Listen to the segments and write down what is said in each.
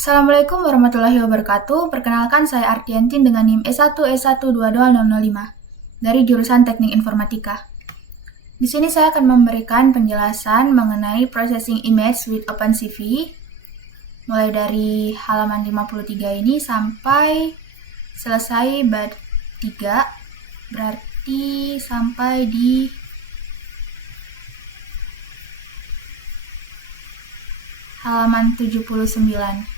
Assalamualaikum warahmatullahi wabarakatuh. Perkenalkan saya Artiantin dengan NIM S1S1220005 dari jurusan Teknik Informatika. Di sini saya akan memberikan penjelasan mengenai processing image with OpenCV mulai dari halaman 53 ini sampai selesai bab 3, berarti sampai di halaman 79.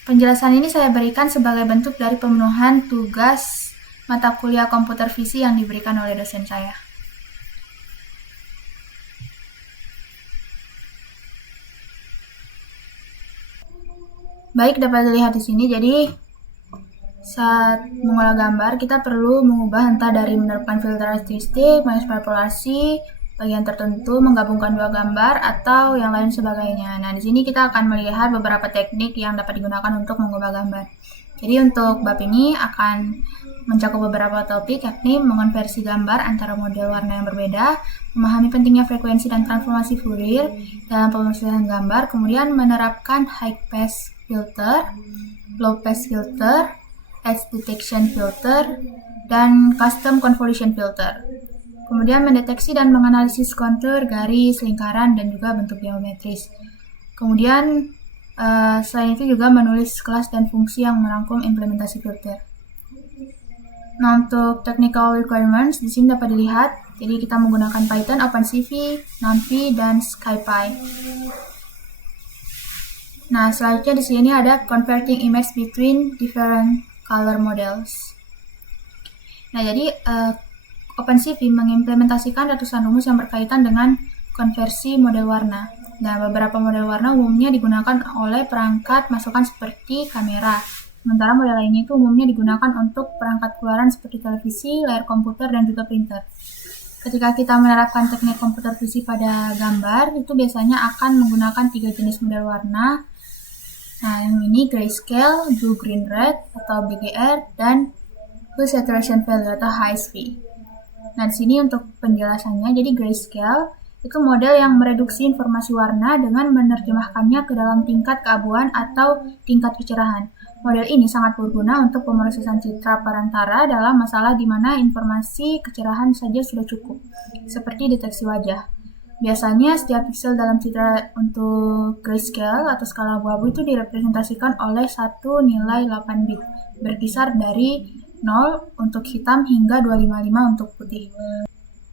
Penjelasan ini saya berikan sebagai bentuk dari pemenuhan tugas mata kuliah komputer visi yang diberikan oleh dosen saya. Baik, dapat dilihat di sini. Jadi saat mengolah gambar kita perlu mengubah entah dari menerapkan filter statistik, manipulasi bagian tertentu, menggabungkan dua gambar atau yang lain sebagainya. Nah, di sini kita akan melihat beberapa teknik yang dapat digunakan untuk mengubah gambar. Jadi untuk bab ini akan mencakup beberapa topik, yakni mengonversi gambar antara model warna yang berbeda, memahami pentingnya frekuensi dan transformasi Fourier dalam pemrosesan gambar, kemudian menerapkan high pass filter, low pass filter, edge detection filter, dan custom convolution filter. Kemudian mendeteksi dan menganalisis kontur, garis, lingkaran, dan juga bentuk geometris. Kemudian selain itu juga menulis kelas dan fungsi yang merangkum implementasi filter. Nah, untuk technical requirements di sini dapat dilihat. Jadi kita menggunakan Python, OpenCV, NumPy, dan SciPy. Nah, selanjutnya di sini ada converting image between different color models. Nah, jadi OpenCV mengimplementasikan ratusan rumus yang berkaitan dengan konversi model warna. Nah, beberapa model warna umumnya digunakan oleh perangkat masukan seperti kamera. Sementara model lainnya itu umumnya digunakan untuk perangkat keluaran seperti televisi, layar komputer, dan juga printer. Ketika kita menerapkan teknik komputer visi pada gambar, itu biasanya akan menggunakan 3 jenis model warna. Nah, yang ini grayscale, blue, green, red, atau BGR, dan full saturation value atau HSV. Nah, di sini untuk penjelasannya, jadi grayscale itu model yang mereduksi informasi warna dengan menerjemahkannya ke dalam tingkat keabuan atau tingkat kecerahan. Model ini sangat berguna untuk pemrosesan citra perantara dalam masalah di mana informasi kecerahan saja sudah cukup, seperti deteksi wajah. Biasanya setiap piksel dalam citra untuk grayscale atau skala abu-abu itu direpresentasikan oleh satu nilai 8 bit, berkisar dari 0 untuk hitam hingga 255 untuk putih.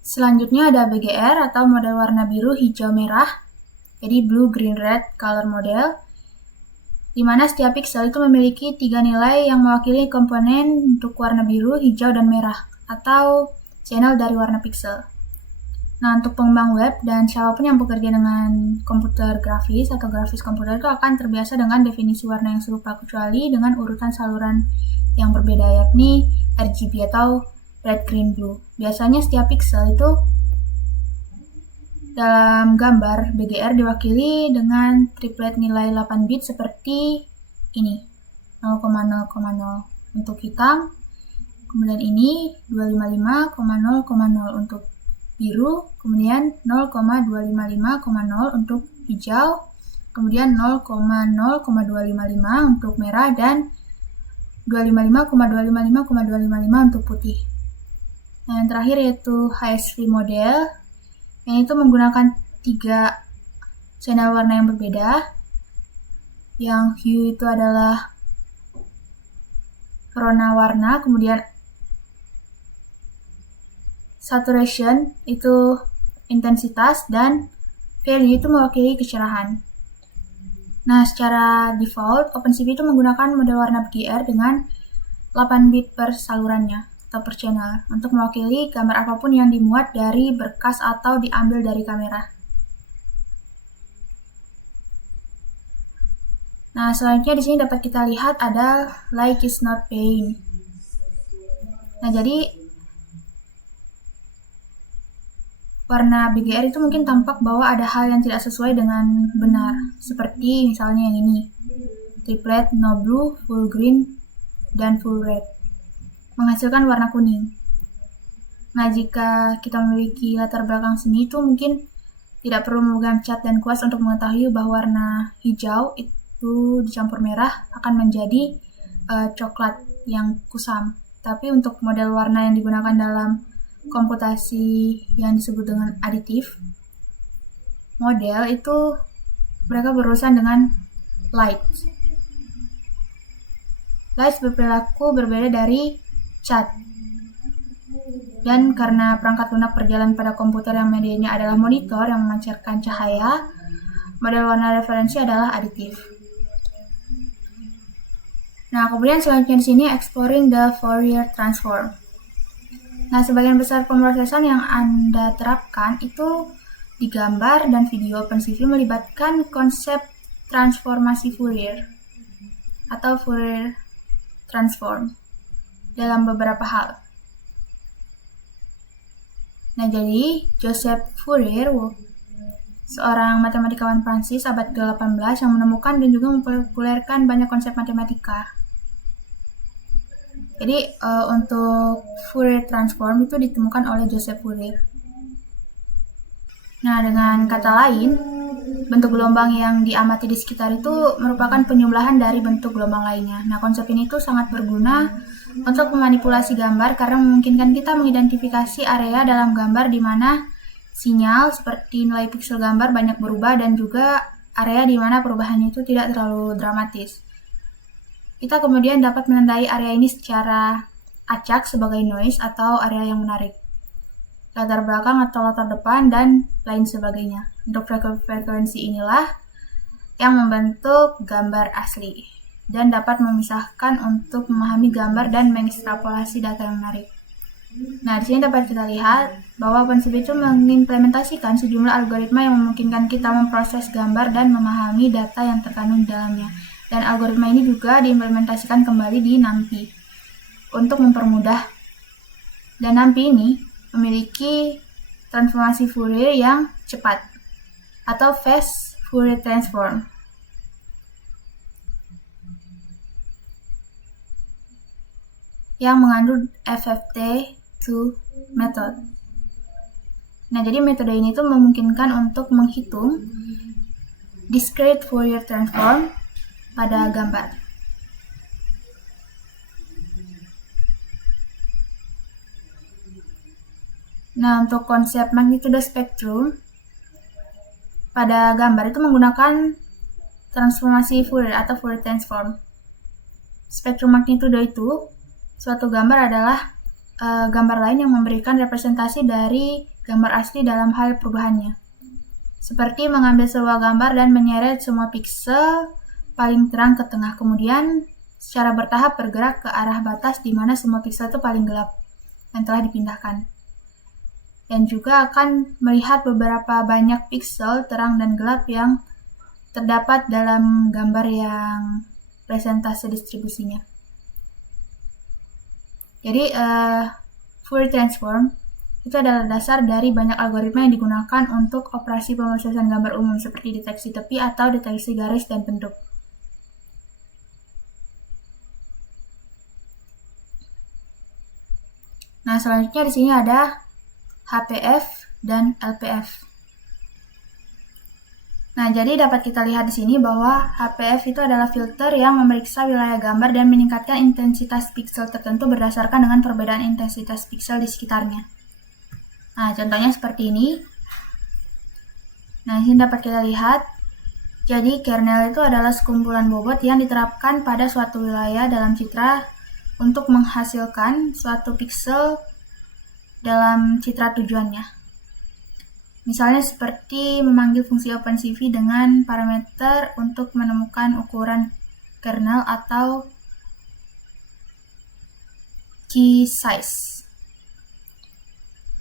Selanjutnya ada BGR atau model warna biru, hijau, merah. Jadi blue, green, red color model, di mana setiap piksel itu memiliki 3 nilai yang mewakili komponen untuk warna biru, hijau, dan merah atau channel dari warna piksel. Nah, untuk pengembang web dan siapapun yang bekerja dengan komputer grafis atau grafis komputer itu akan terbiasa dengan definisi warna yang serupa kecuali dengan urutan saluran yang berbeda, yakni RGB atau red, green, blue. Biasanya setiap piksel itu dalam gambar BGR diwakili dengan triplet nilai 8 bit seperti ini, 0,0,0 untuk hitam, kemudian ini 255,0,0 untuk biru, kemudian 0,255,0 untuk hijau, kemudian 0,0255 untuk merah, dan 255,255,255 untuk putih. Nah, yang terakhir yaitu HSV model, yang itu menggunakan 3 channel warna yang berbeda. Yang hue itu adalah corona warna, kemudian saturation itu intensitas, dan value itu mewakili kecerahan. Nah, secara default, OpenCV itu menggunakan model warna BGR dengan 8 bit per salurannya atau per channel untuk mewakili gambar apapun yang dimuat dari berkas atau diambil dari kamera. Nah, selanjutnya di sini dapat kita lihat ada like is not pain. Nah, jadi warna BGR itu mungkin tampak bahwa ada hal yang tidak sesuai dengan benar, seperti misalnya yang ini, triplet no blue, full green, dan full red, menghasilkan warna kuning. Nah, jika kita memiliki latar belakang seni itu mungkin tidak perlu memegang cat dan kuas untuk mengetahui bahwa warna hijau itu dicampur merah akan menjadi coklat yang kusam. Tapi untuk model warna yang digunakan dalam komputasi yang disebut dengan aditif model itu mereka berurusan dengan lights. Lights berperilaku berbeda dari cat. Dan karena perangkat lunak berjalan pada komputer yang medianya adalah monitor yang memancarkan cahaya, model warna referensi adalah aditif. Nah, kemudian selanjutnya di sini exploring the Fourier transform. Nah, sebagian besar pemrosesan yang Anda terapkan itu di gambar dan video OpenCV melibatkan konsep transformasi Fourier atau Fourier transform dalam beberapa hal. Nah, jadi Joseph Fourier, seorang matematikawan Prancis abad ke-18 yang menemukan dan juga mempopulerkan banyak konsep matematika. Jadi untuk Fourier transform itu ditemukan oleh Joseph Fourier. Nah, dengan kata lain, bentuk gelombang yang diamati di sekitar itu merupakan penyembelahan dari bentuk gelombang lainnya. Nah, konsep ini tuh sangat berguna untuk memanipulasi gambar karena memungkinkan kita mengidentifikasi area dalam gambar di mana sinyal seperti nilai piksel gambar banyak berubah dan juga area di mana perubahannya itu tidak terlalu dramatis. Kita kemudian dapat menandai area ini secara acak sebagai noise atau area yang menarik, latar belakang atau latar depan, dan lain sebagainya. Untuk frekuensi inilah yang membentuk gambar asli dan dapat memisahkan untuk memahami gambar dan mengekstrapolasi data yang menarik. Nah, di sini dapat kita lihat bahwa OpenCV itu mengimplementasikan sejumlah algoritma yang memungkinkan kita memproses gambar dan memahami data yang terkandung di dalamnya. Dan algoritma ini juga diimplementasikan kembali di NumPy untuk mempermudah. Dan NumPy ini memiliki transformasi Fourier yang cepat atau fast Fourier transform. Yang mengandung FFT2 method. Nah, jadi metode ini tuh memungkinkan untuk menghitung discrete Fourier transform pada gambar. Nah, untuk konsep magnitudo spektrum pada gambar itu menggunakan transformasi Fourier atau Fourier transform. Spektrum magnitudo itu suatu gambar adalah gambar lain yang memberikan representasi dari gambar asli dalam hal perubahannya. Seperti mengambil sebuah gambar dan menyeret semua piksel paling terang ke tengah, kemudian secara bertahap bergerak ke arah batas di mana semua piksel itu paling gelap yang telah dipindahkan. Dan juga akan melihat beberapa banyak piksel terang dan gelap yang terdapat dalam gambar yang presentase distribusinya. Jadi Fourier transform itu adalah dasar dari banyak algoritma yang digunakan untuk operasi pemrosesan gambar umum seperti deteksi tepi atau deteksi garis dan bentuk. Nah, selanjutnya di sini ada HPF dan LPF. Nah, jadi dapat kita lihat di sini bahwa HPF itu adalah filter yang memeriksa wilayah gambar dan meningkatkan intensitas piksel tertentu berdasarkan dengan perbedaan intensitas piksel di sekitarnya. Nah, contohnya seperti ini. Nah, di sini dapat kita lihat. Jadi, kernel itu adalah sekumpulan bobot yang diterapkan pada suatu wilayah dalam citra untuk menghasilkan suatu piksel dalam citra tujuannya. Misalnya seperti memanggil fungsi OpenCV dengan parameter untuk menemukan ukuran kernel atau key size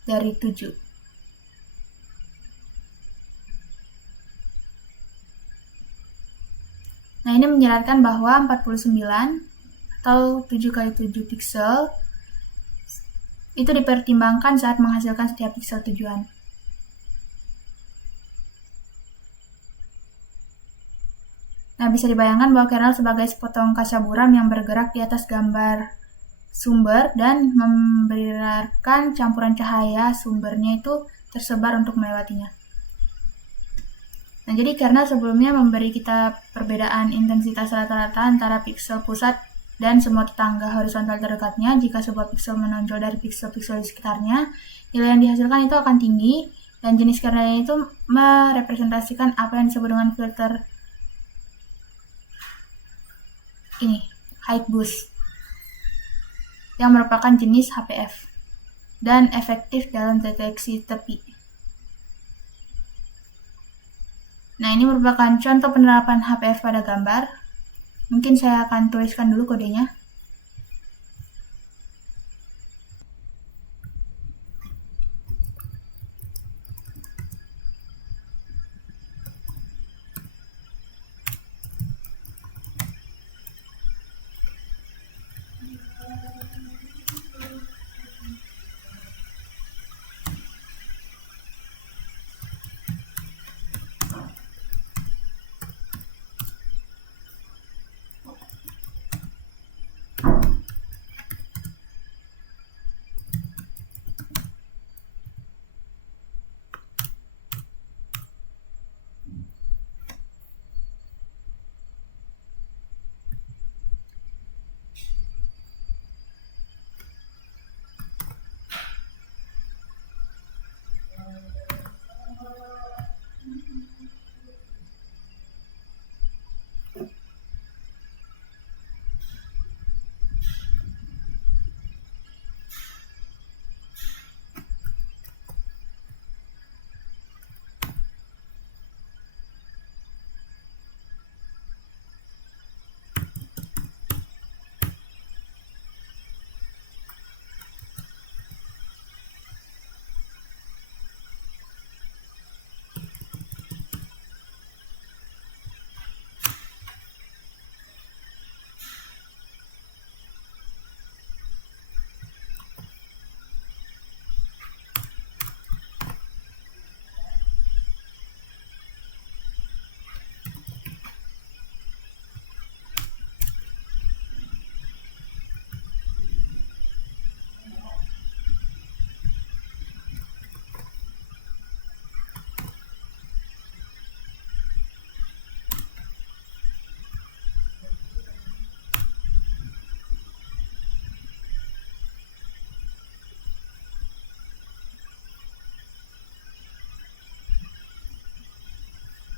dari 7. Nah, ini menjelaskan bahwa 49 atau 7x7 piksel itu dipertimbangkan saat menghasilkan setiap piksel tujuan. Nah, bisa dibayangkan bahwa kernel sebagai sepotong kaca buram yang bergerak di atas gambar sumber dan membiarkan campuran cahaya sumbernya itu tersebar untuk melewatinya. Nah, jadi karena sebelumnya memberi kita perbedaan intensitas rata-rata antara piksel pusat dan semua tetangga horizontal terdekatnya, jika sebuah piksel menonjol dari piksel-piksel di sekitarnya, nilai yang dihasilkan itu akan tinggi, dan jenis kernelnya itu merepresentasikan apa yang disebut dengan filter ini, height boost, yang merupakan jenis HPF dan efektif dalam deteksi tepi. Nah, ini merupakan contoh penerapan HPF pada gambar. Mungkin saya akan tuliskan dulu kodenya.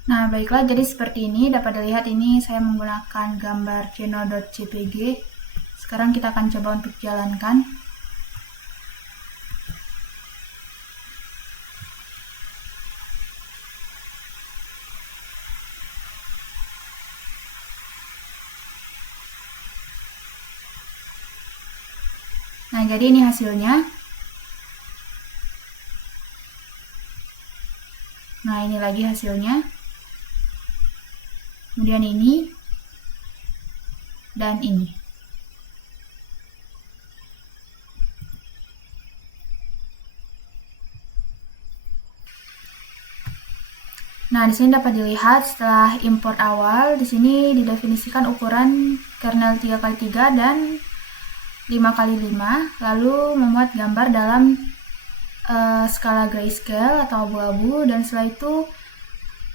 Nah, baiklah, jadi seperti ini. Dapat dilihat ini saya menggunakan gambar geno.jpg. Sekarang kita akan coba untuk jalankan. Nah, jadi ini hasilnya. Nah, ini lagi hasilnya. Kemudian ini. Dan ini. Nah, di sini dapat dilihat setelah import awal, di sini didefinisikan ukuran kernel 3x3 dan 5x5, lalu memuat gambar dalam skala grayscale atau abu-abu, dan setelah itu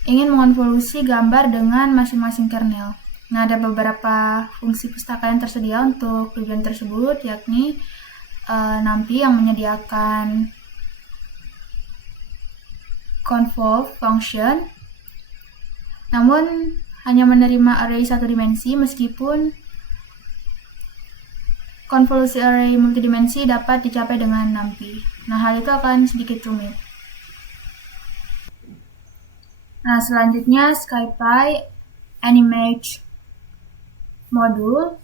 ingin mengonvolusi gambar dengan masing-masing kernel. Nah, ada beberapa fungsi pustaka yang tersedia untuk tujuan tersebut, yakni NumPy yang menyediakan convolve function, namun hanya menerima array satu dimensi, meskipun konvolusi array multidimensi dapat dicapai dengan NumPy. Nah, hal itu akan sedikit rumit. Nah, selanjutnya SciPy Animate Module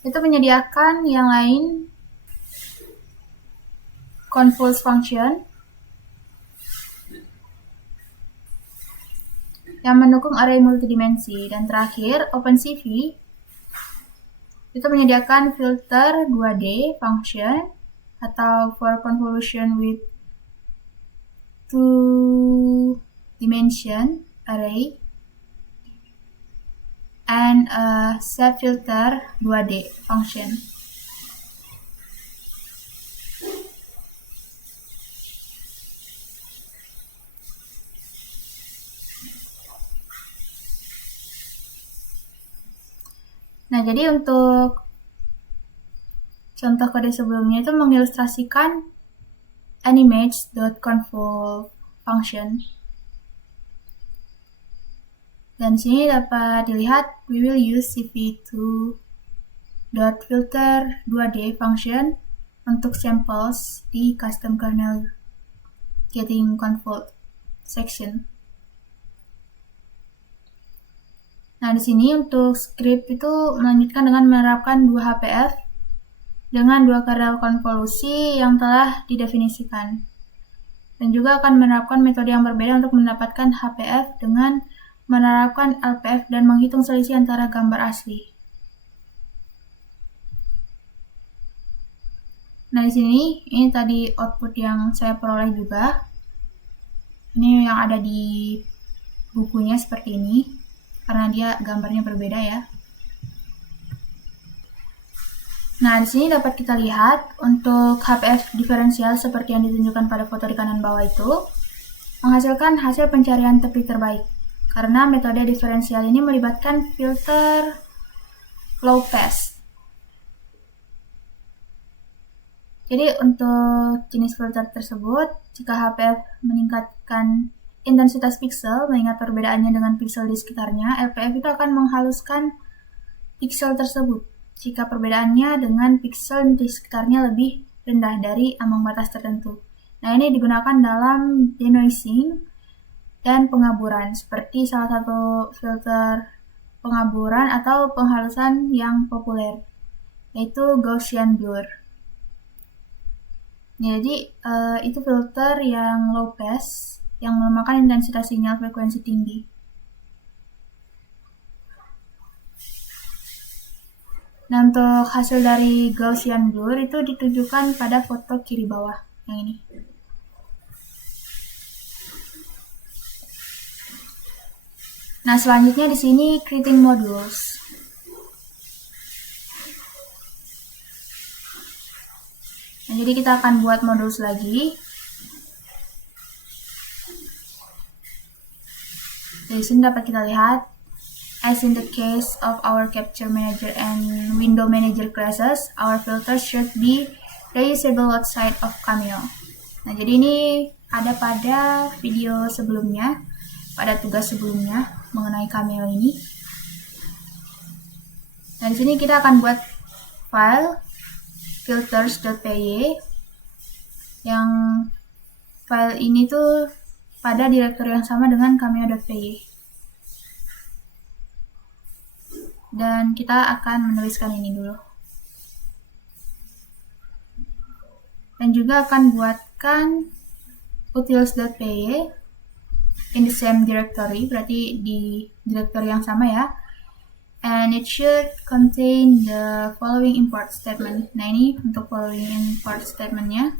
itu menyediakan yang lain, convolve function yang mendukung array multidimensi, dan terakhir OpenCV itu menyediakan filter 2D function atau for convolution with two dimension array and a subfilter 2D function. Nah, jadi untuk contoh kode sebelumnya itu mengilustrasikan animate.convol function. Dan sini dapat dilihat we will use cv2.filter 2D function untuk samples di custom kernel getting convol section. Nah, di sini untuk script itu melanjutkan dengan menerapkan 2 HPF dengan 2 kernel konvolusi yang telah didefinisikan. Dan juga akan menerapkan metode yang berbeda untuk mendapatkan HPF dengan menerapkan LPF dan menghitung selisih antara gambar asli. Nah, di sini ini tadi output yang saya peroleh juga. Ini yang ada di bukunya seperti ini, karena dia gambarnya berbeda ya. Nah, di sini dapat kita lihat untuk HPF diferensial seperti yang ditunjukkan pada foto di kanan bawah itu menghasilkan hasil pencarian tepi terbaik. Karena metode diferensial ini melibatkan filter low pass. Jadi untuk jenis filter tersebut, jika HPF meningkatkan intensitas pixel, mengingat perbedaannya dengan pixel di sekitarnya, LPF itu akan menghaluskan pixel tersebut jika perbedaannya dengan pixel di sekitarnya lebih rendah dari ambang batas tertentu. Nah, ini digunakan dalam denoising dan pengaburan, seperti salah satu filter pengaburan atau penghalusan yang populer, yaitu Gaussian blur. Jadi, itu filter yang low pass, yang melemahkan intensitas sinyal frekuensi tinggi. Nah, untuk hasil dari Gaussian blur itu ditunjukkan pada foto kiri bawah, yang ini. Nah, selanjutnya di sini creating modules. Nah, jadi kita akan buat modules lagi. Dari sini dapat kita lihat, as in the case of our Capture Manager and Window Manager classes, our filters should be reusable outside of Cameo. Nah, jadi ini ada pada video sebelumnya, pada tugas sebelumnya mengenai Cameo ini. Nah, di sini kita akan buat file filters.py yang file ini tuh pada direktur yang sama dengan cameo.py. Dan kita akan menuliskan ini dulu. Dan juga akan buatkan utils.py in the same directory, berarti di direktori yang sama ya. And it should contain the following import statement. Nah, ini untuk following import statementnya.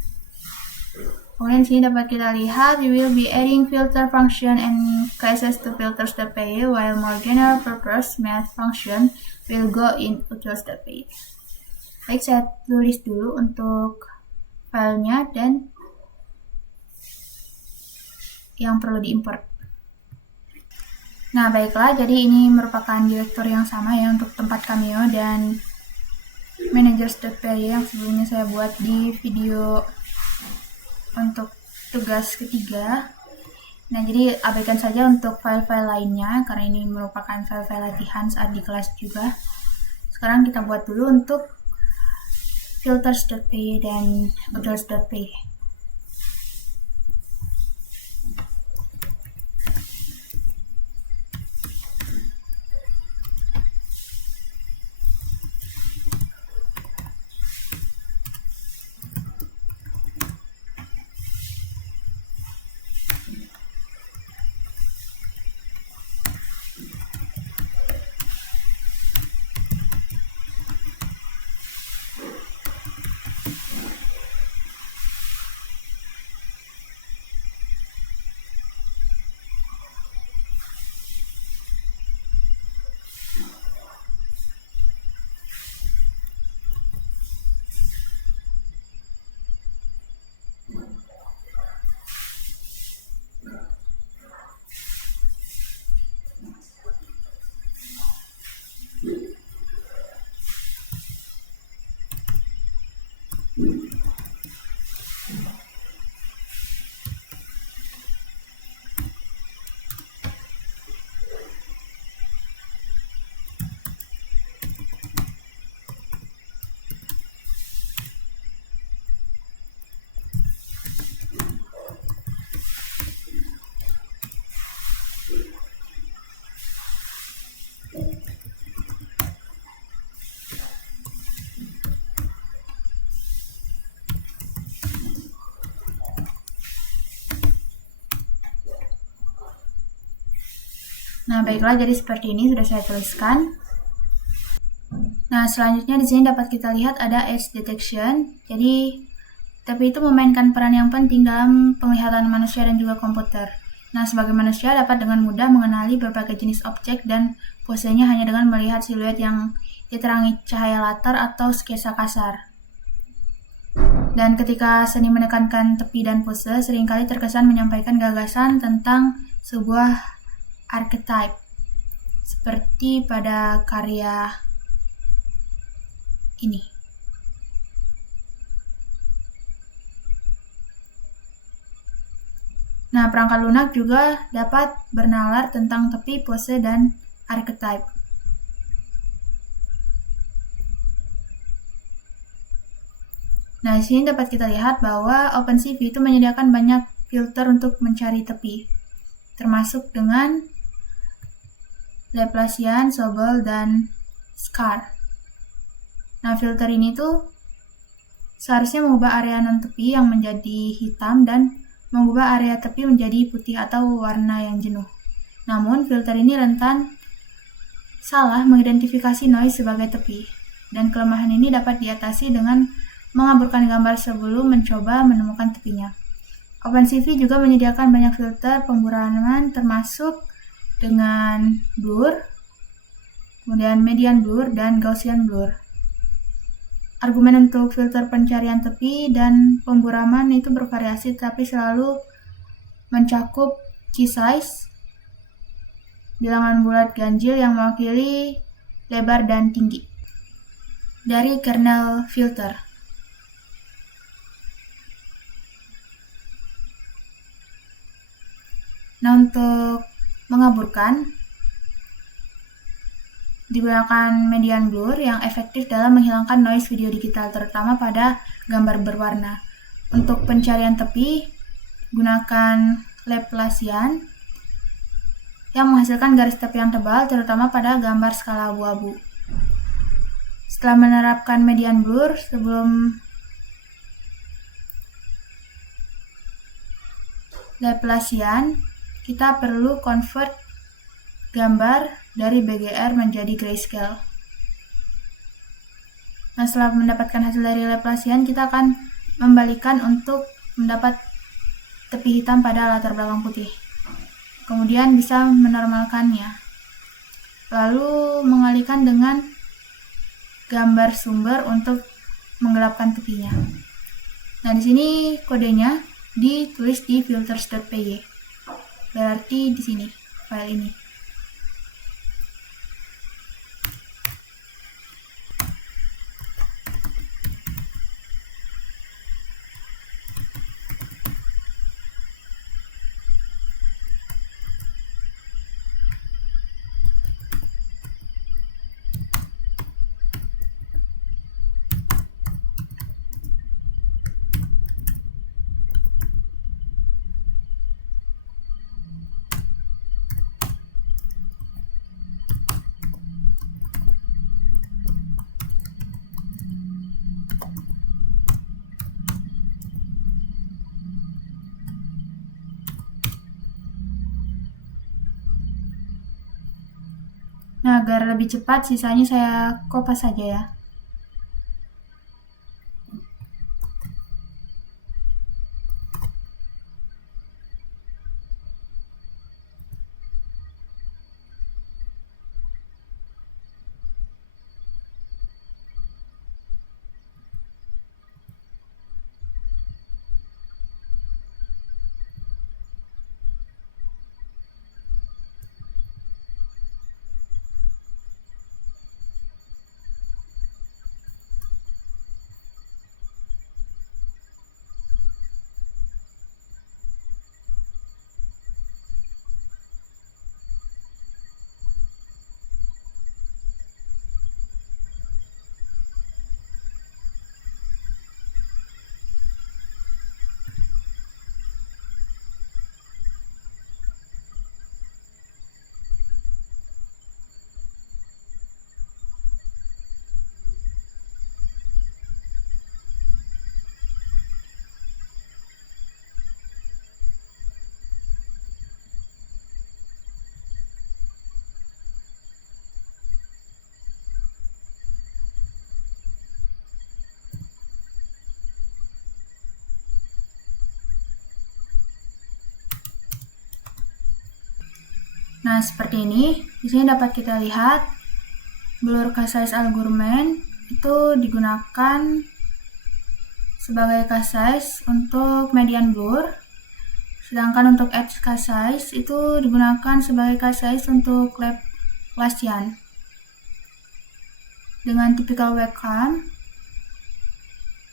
Kemudian sini dapat kita lihat, we will be adding filter function and classes to filters.py, while more general purpose math function will go in utils.py. Baik, saya tulis dulu untuk filenya dan yang perlu diimport. Nah, baiklah, jadi ini merupakan direktur yang sama ya untuk tempat Cameo dan managers.py yang sebelumnya saya buat di video untuk tugas ketiga. Nah, jadi abaikan saja untuk file-file lainnya karena ini merupakan file-file latihan saat di kelas juga. Sekarang kita buat dulu untuk filters.py dan utils.py. Nah, baiklah, jadi seperti ini sudah saya tuliskan. Nah, selanjutnya di sini dapat kita lihat ada edge detection. Jadi, tepi itu memainkan peran yang penting dalam penglihatan manusia dan juga komputer. Nah, sebagai manusia dapat dengan mudah mengenali berbagai jenis objek dan posenya hanya dengan melihat siluet yang diterangi cahaya latar atau sketsa kasar. Dan ketika seni menekankan tepi dan pose, seringkali terkesan menyampaikan gagasan tentang sebuah archetype, seperti pada karya ini. Nah, perangkat lunak juga dapat bernalar tentang tepi, pose, dan archetype. Nah, di sini dapat kita lihat bahwa OpenCV itu menyediakan banyak filter untuk mencari tepi, termasuk dengan Laplacian, Sobel, dan Scar. Nah, filter ini tuh seharusnya mengubah area non-tepi yang menjadi hitam dan mengubah area tepi menjadi putih atau warna yang jenuh. Namun, filter ini rentan salah mengidentifikasi noise sebagai tepi, dan kelemahan ini dapat diatasi dengan mengaburkan gambar sebelum mencoba menemukan tepinya. OpenCV juga menyediakan banyak filter pemburanan termasuk dengan blur, kemudian median blur, dan Gaussian blur. Argumen untuk filter pencarian tepi dan pemburaman itu bervariasi, tapi selalu mencakup key size, bilangan bulat ganjil yang mewakili lebar dan tinggi dari kernel filter. Nah, untuk mengaburkan, digunakan median blur yang efektif dalam menghilangkan noise video digital, terutama pada gambar berwarna. Untuk pencarian tepi, gunakan Laplacian yang menghasilkan garis tepi yang tebal, terutama pada gambar skala abu-abu. Setelah menerapkan median blur, sebelum Laplacian, kita perlu convert gambar dari BGR menjadi grayscale. Nah, setelah mendapatkan hasil dari Laplacian, kita akan membalikan untuk mendapat tepi hitam pada latar belakang putih. Kemudian bisa menormalkannya. Lalu mengalihkan dengan gambar sumber untuk menggelapkan tepinya. Nah, di sini kodenya ditulis di filters.py. Berarti di sini file ini. Nah, agar lebih cepat, sisanya saya kopas saja ya. Nah, seperti ini. Di sini dapat kita lihat blur case size argument itu digunakan sebagai case size untuk median blur, sedangkan untuk edge case size itu digunakan sebagai case size untuk Laplacian. Dengan typical webcam,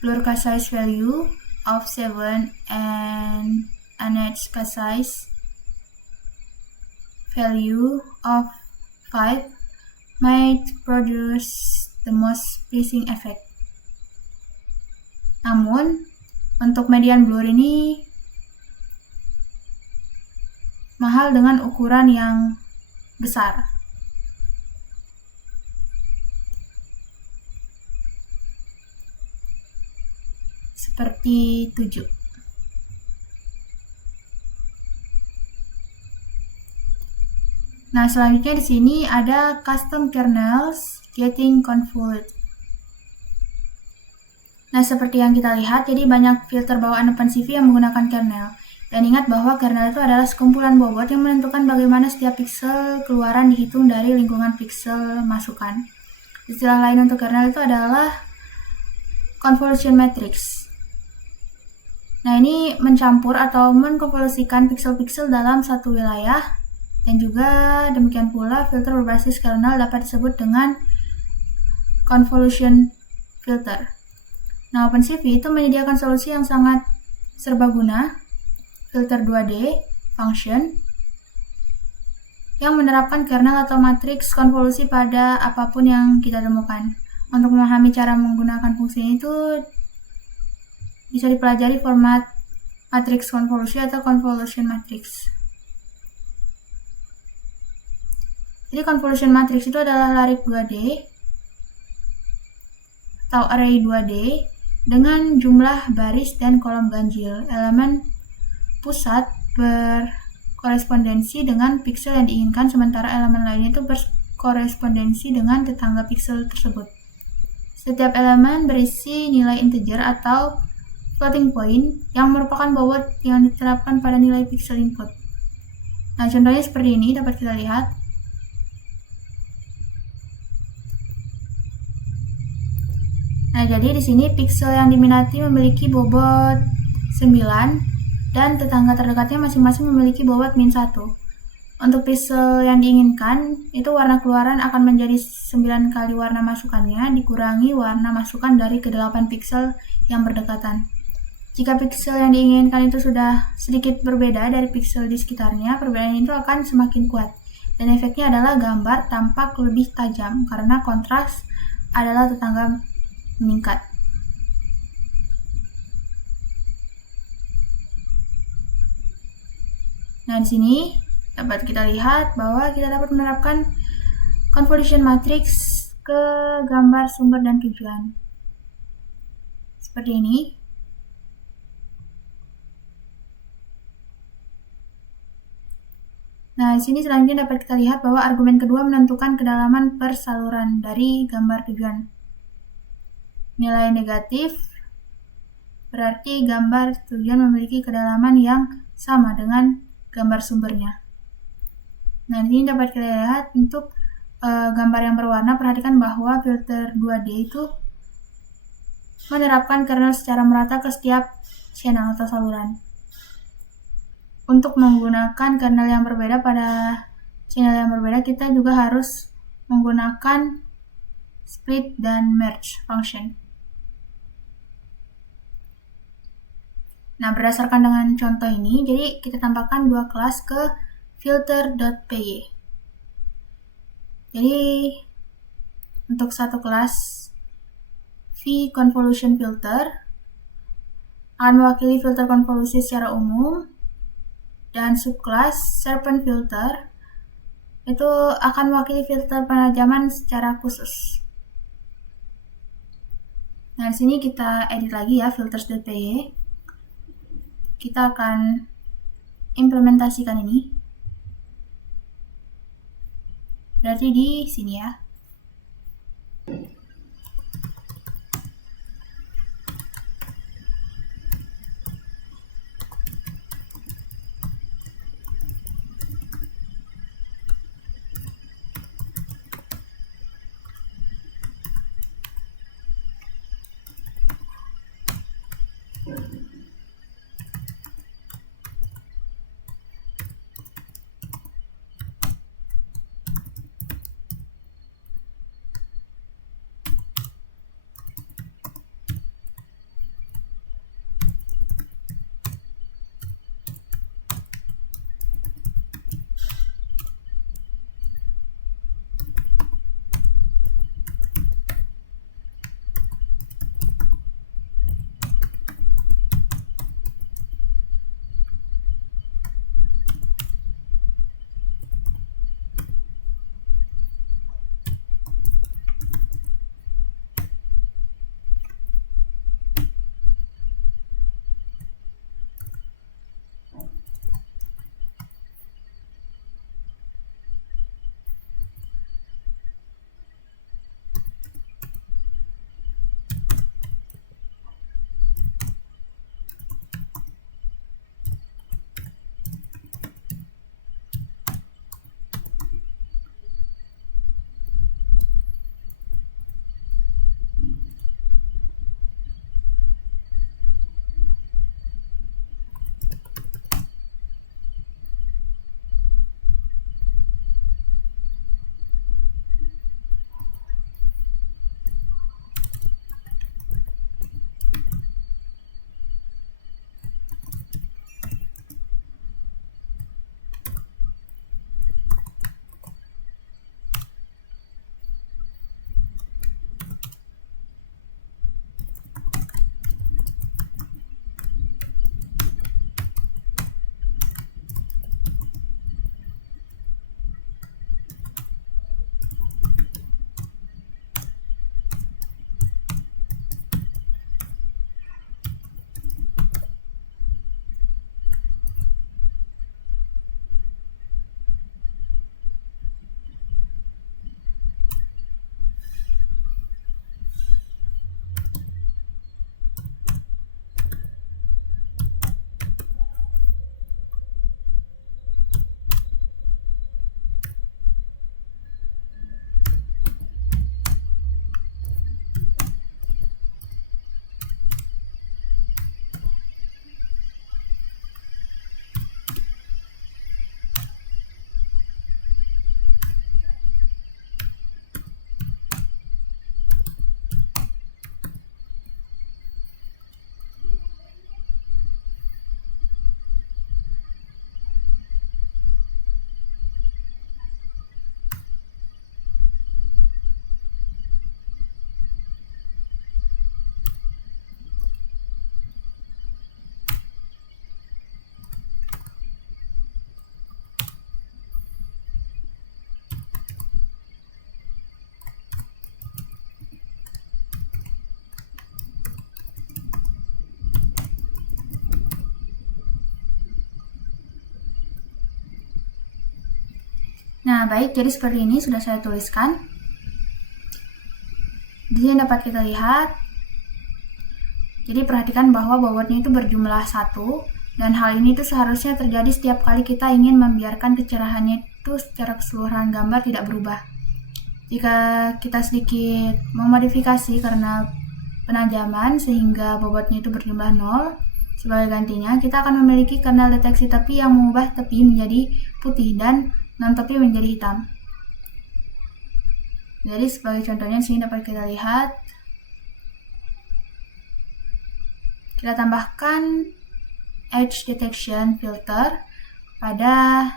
blur case size value of 7 and an edge case size value of 5 might produce the most pleasing effect. Namun, untuk median blur ini mahal dengan ukuran yang besar. Seperti 7. Nah, selanjutnya di sini ada custom kernels getting convoluted. Nah, seperti yang kita lihat, jadi banyak filter bawaan OpenCV yang menggunakan kernel. Dan ingat bahwa kernel itu adalah sekumpulan bobot yang menentukan bagaimana setiap pixel keluaran dihitung dari lingkungan pixel masukan. Istilah lain untuk kernel itu adalah convolution matrix. Nah, ini mencampur atau mengkonvolusikan pixel-pixel dalam satu wilayah. Dan juga demikian pula filter berbasis kernel dapat disebut dengan convolution filter. Nah, OpenCV itu menyediakan solusi yang sangat serbaguna, filter 2D function, yang menerapkan kernel atau matriks konvolusi pada apapun yang kita temukan. Untuk memahami cara menggunakan fungsi itu, bisa dipelajari format matriks konvolusi atau convolution matrix. Jadi convolution matrix itu adalah larik 2D atau array 2D dengan jumlah baris dan kolom ganjil. Elemen pusat berkorespondensi dengan pixel yang diinginkan, sementara elemen lainnya itu berkorespondensi dengan tetangga pixel tersebut. Setiap elemen berisi nilai integer atau floating point yang merupakan bobot yang diterapkan pada nilai pixel input. Nah, contohnya seperti ini dapat kita lihat. Nah, jadi di sini pixel yang diminati memiliki bobot 9 dan tetangga terdekatnya masing-masing memiliki bobot min 1. Untuk pixel yang diinginkan, itu warna keluaran akan menjadi 9 kali warna masukannya dikurangi warna masukan dari ke-8 pixel yang berdekatan. Jika pixel yang diinginkan itu sudah sedikit berbeda dari pixel di sekitarnya, perbedaan itu akan semakin kuat. Dan efeknya adalah gambar tampak lebih tajam karena kontras adalah tetangga meningkat. Nah, di sini dapat kita lihat bahwa kita dapat menerapkan convolution matrix ke gambar sumber dan tujuan. Seperti ini. Nah, di sini selanjutnya dapat kita lihat bahwa argumen kedua menentukan kedalaman per saluran dari gambar tujuan. Nilai negatif berarti gambar tujuan memiliki kedalaman yang sama dengan gambar sumbernya. Nah, ini dapat kita lihat untuk gambar yang berwarna, perhatikan bahwa filter 2D itu menerapkan kernel secara merata ke setiap channel atau saluran. Untuk menggunakan kernel yang berbeda pada channel yang berbeda, kita juga harus menggunakan split dan merge function. Nah, berdasarkan dengan contoh ini, jadi kita tambahkan dua kelas ke filter.py. Jadi, untuk satu kelas V convolution filter akan mewakili filter konvolusi secara umum, dan subkelas serpent filter itu akan mewakili filter penajaman secara khusus. Nah, di sini kita edit lagi ya filters.py. Kita akan implementasikan ini. Berarti di sini ya. Nah, baik, jadi seperti ini sudah saya tuliskan. Di sini dapat kita lihat. Jadi perhatikan bahwa bobotnya itu berjumlah 1, dan hal ini itu seharusnya terjadi setiap kali kita ingin membiarkan kecerahannya itu secara keseluruhan gambar tidak berubah. Jika kita sedikit memodifikasi karena penajaman sehingga bobotnya itu berjumlah 0, sebagai gantinya kita akan memiliki kernel deteksi tepi yang mengubah tepi menjadi putih dan non-tepi menjadi hitam. Jadi sebagai contohnya sini dapat kita lihat, kita tambahkan edge detection filter pada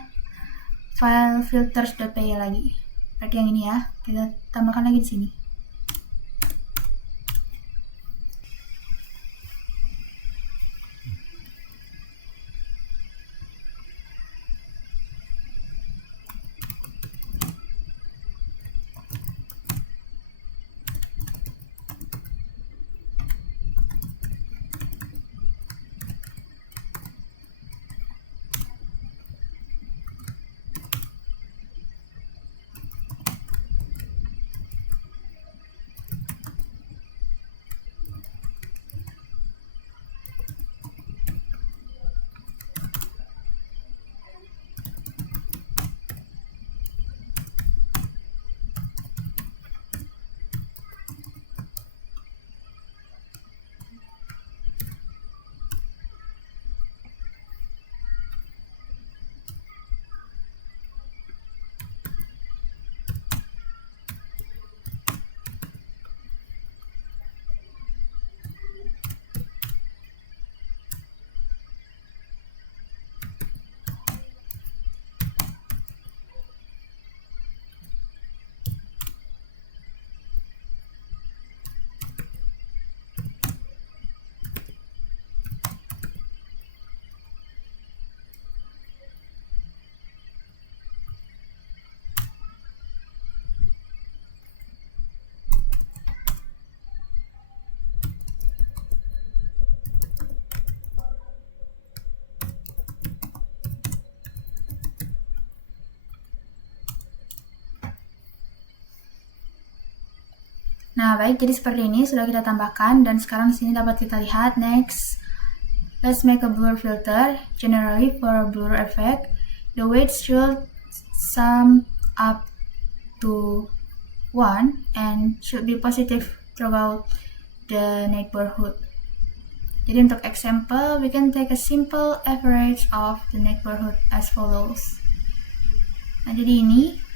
file filters.py lagi. Berarti yang ini ya, kita tambahkan lagi di sini. Nah, baik, jadi seperti ini sudah kita tambahkan, dan sekarang di sini dapat kita lihat. Next, let's make a blur filter. Generally, for a blur effect, the weight should sum up to 1 and should be positive throughout the neighborhood. Jadi untuk example, we can take a simple average of the neighborhood as follows. Nah, jadi ini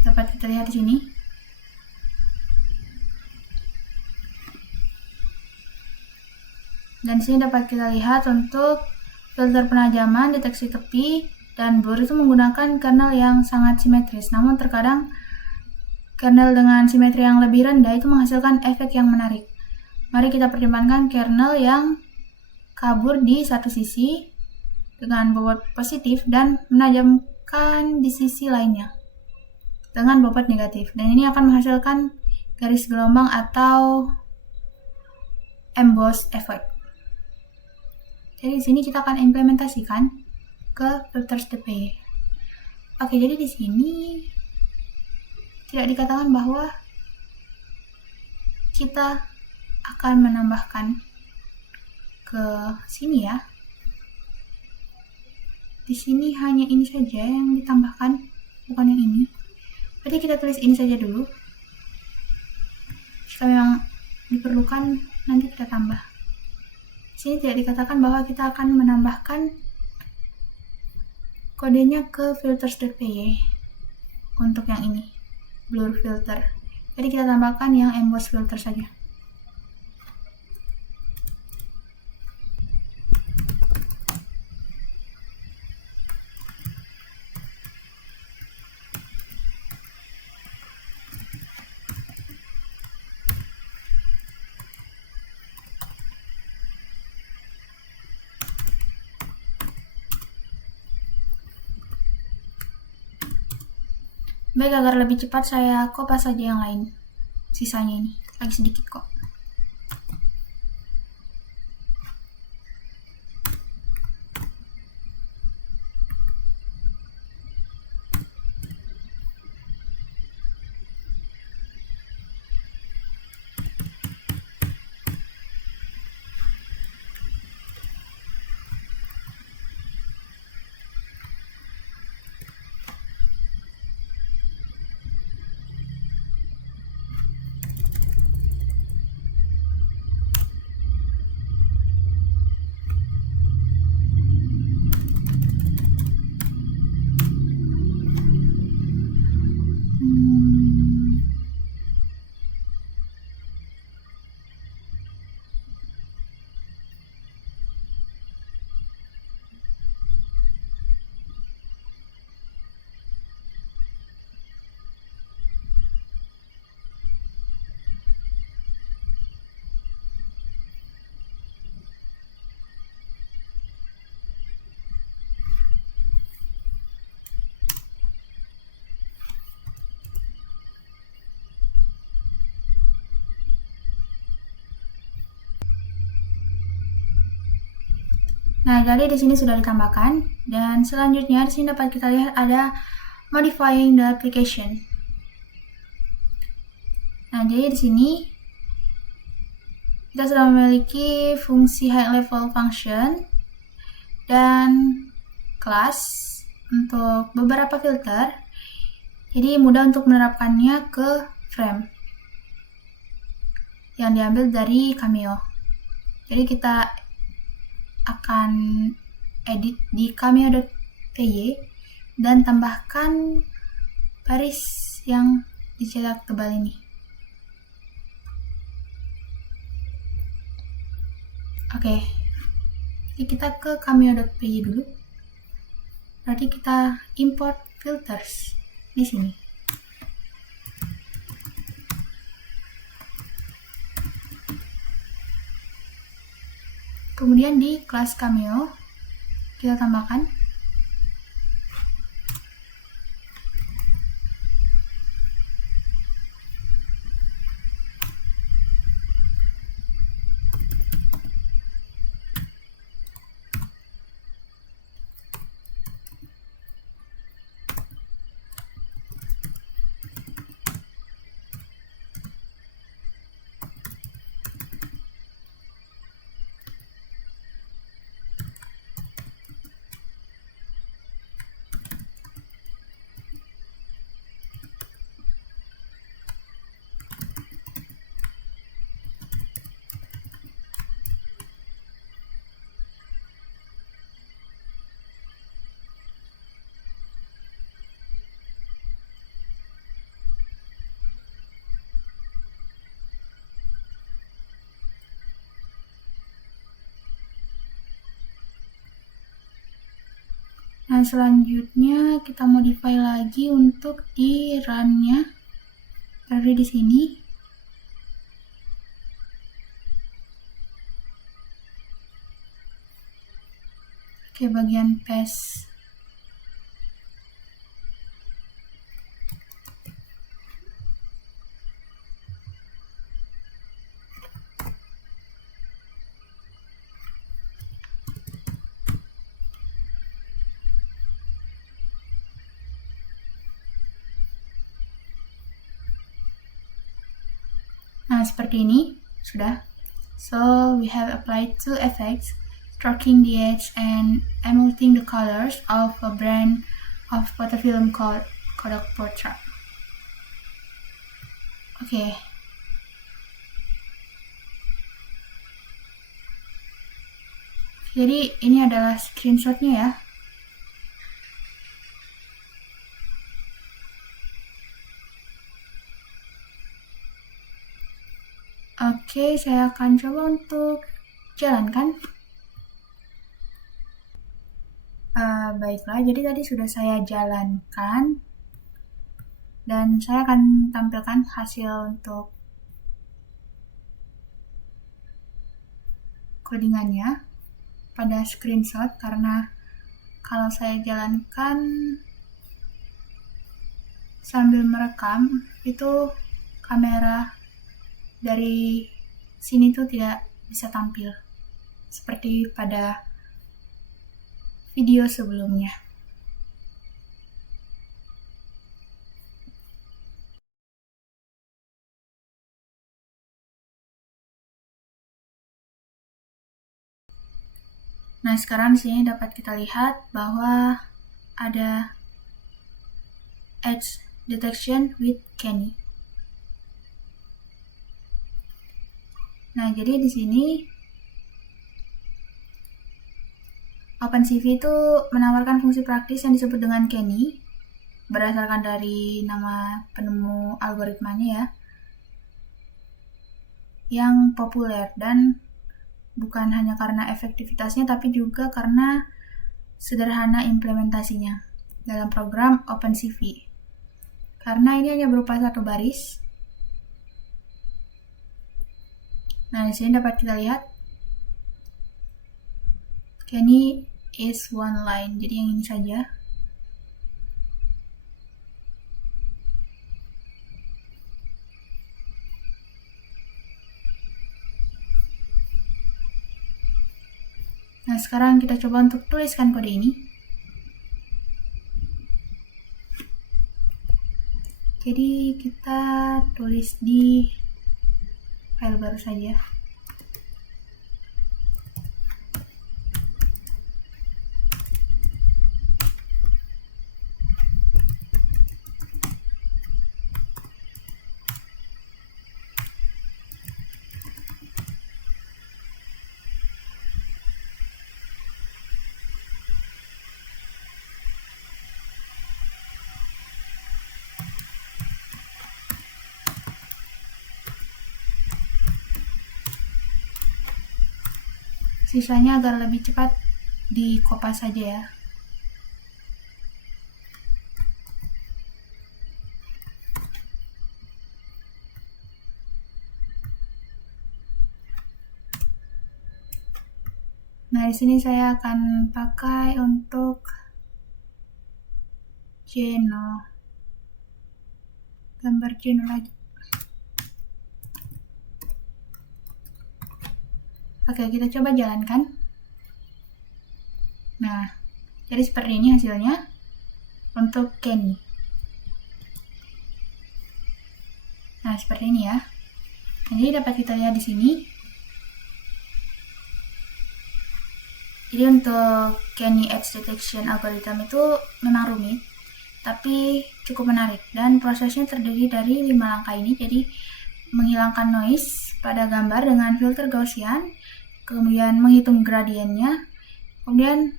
dapat kita lihat di sini. Dan di sini dapat kita lihat untuk filter penajaman, deteksi tepi, dan blur itu menggunakan kernel yang sangat simetris. Namun terkadang kernel dengan simetri yang lebih rendah itu menghasilkan efek yang menarik. Mari kita pertimbangkan kernel yang kabur di satu sisi dengan bobot positif dan menajamkan di sisi lainnya dengan bobot negatif, dan ini akan menghasilkan garis gelombang atau emboss effect. Jadi di sini kita akan implementasikan ke filters.py. Oke, jadi di sini tidak dikatakan bahwa kita akan menambahkan ke sini ya. Di sini hanya ini saja yang ditambahkan, bukan yang ini. Berarti kita tulis ini saja dulu. Jika memang diperlukan, nanti kita tambah. Di sini tidak dikatakan bahwa kita akan menambahkan kodenya ke filters.py untuk yang ini, blur filter. Jadi kita tambahkan yang emboss filter saja. Baik, agar lebih cepat saya kopas saja yang lain. Sisanya ini, lagi sedikit kok. Nah, jadi di sini sudah ditambahkan, dan selanjutnya di sini dapat kita lihat ada modifying the application. Nah, jadi di sini kita sudah memiliki fungsi high level function dan kelas untuk beberapa filter. Jadi mudah untuk menerapkannya ke frame yang diambil dari Cameo. Jadi kita akan edit di cameo.py dan tambahkan baris yang dicetak tebal ini. Oke, jadi kita ke cameo.py dulu. Berarti kita import filters di sini. Kemudian di kelas Cameo kita tambahkan Nah, selanjutnya kita modify lagi untuk di run-nya. Berarti di sini ke bagian paste. Nah, seperti ini sudah. So we have applied two effects, stroking the edge and emulsing the colors of a brand of photofilm called Kodak Portra. Oke. Jadi ini adalah screenshotnya ya. Oke, saya akan coba untuk jalankan. Baiklah, jadi tadi sudah saya jalankan dan saya akan tampilkan hasil untuk codingannya pada screenshot, karena kalau saya jalankan sambil merekam itu kamera dari sini tuh tidak bisa tampil seperti pada video sebelumnya. Nah, sekarang di sini dapat kita lihat bahwa ada edge detection with Kenny. Nah, jadi di sini OpenCV itu menawarkan fungsi praktis yang disebut dengan Kenny berdasarkan dari nama penemu algoritmanya ya, yang populer, dan bukan hanya karena efektivitasnya tapi juga karena sederhana implementasinya dalam program OpenCV. Karena ini hanya berupa satu baris. Nah, di sini dapat kita lihat Kenny is one line, jadi yang ini saja. Nah, sekarang kita coba untuk tuliskan kode ini. Jadi kita tulis di file baru saja. Sisanya agar lebih cepat dikopas saja ya. Nah, di sini saya akan pakai untuk Geno. Gambar Geno lagi. Oke, kita coba jalankan. Nah, jadi seperti ini hasilnya untuk Kenny. Nah, seperti ini ya. Jadi dapat kita lihat di sini. Jadi untuk Kenny Edge Detection Algorithm itu memang rumit, tapi cukup menarik. Dan prosesnya terdiri dari 5 langkah ini. Jadi menghilangkan noise pada gambar dengan filter Gaussian, kemudian menghitung gradiennya, kemudian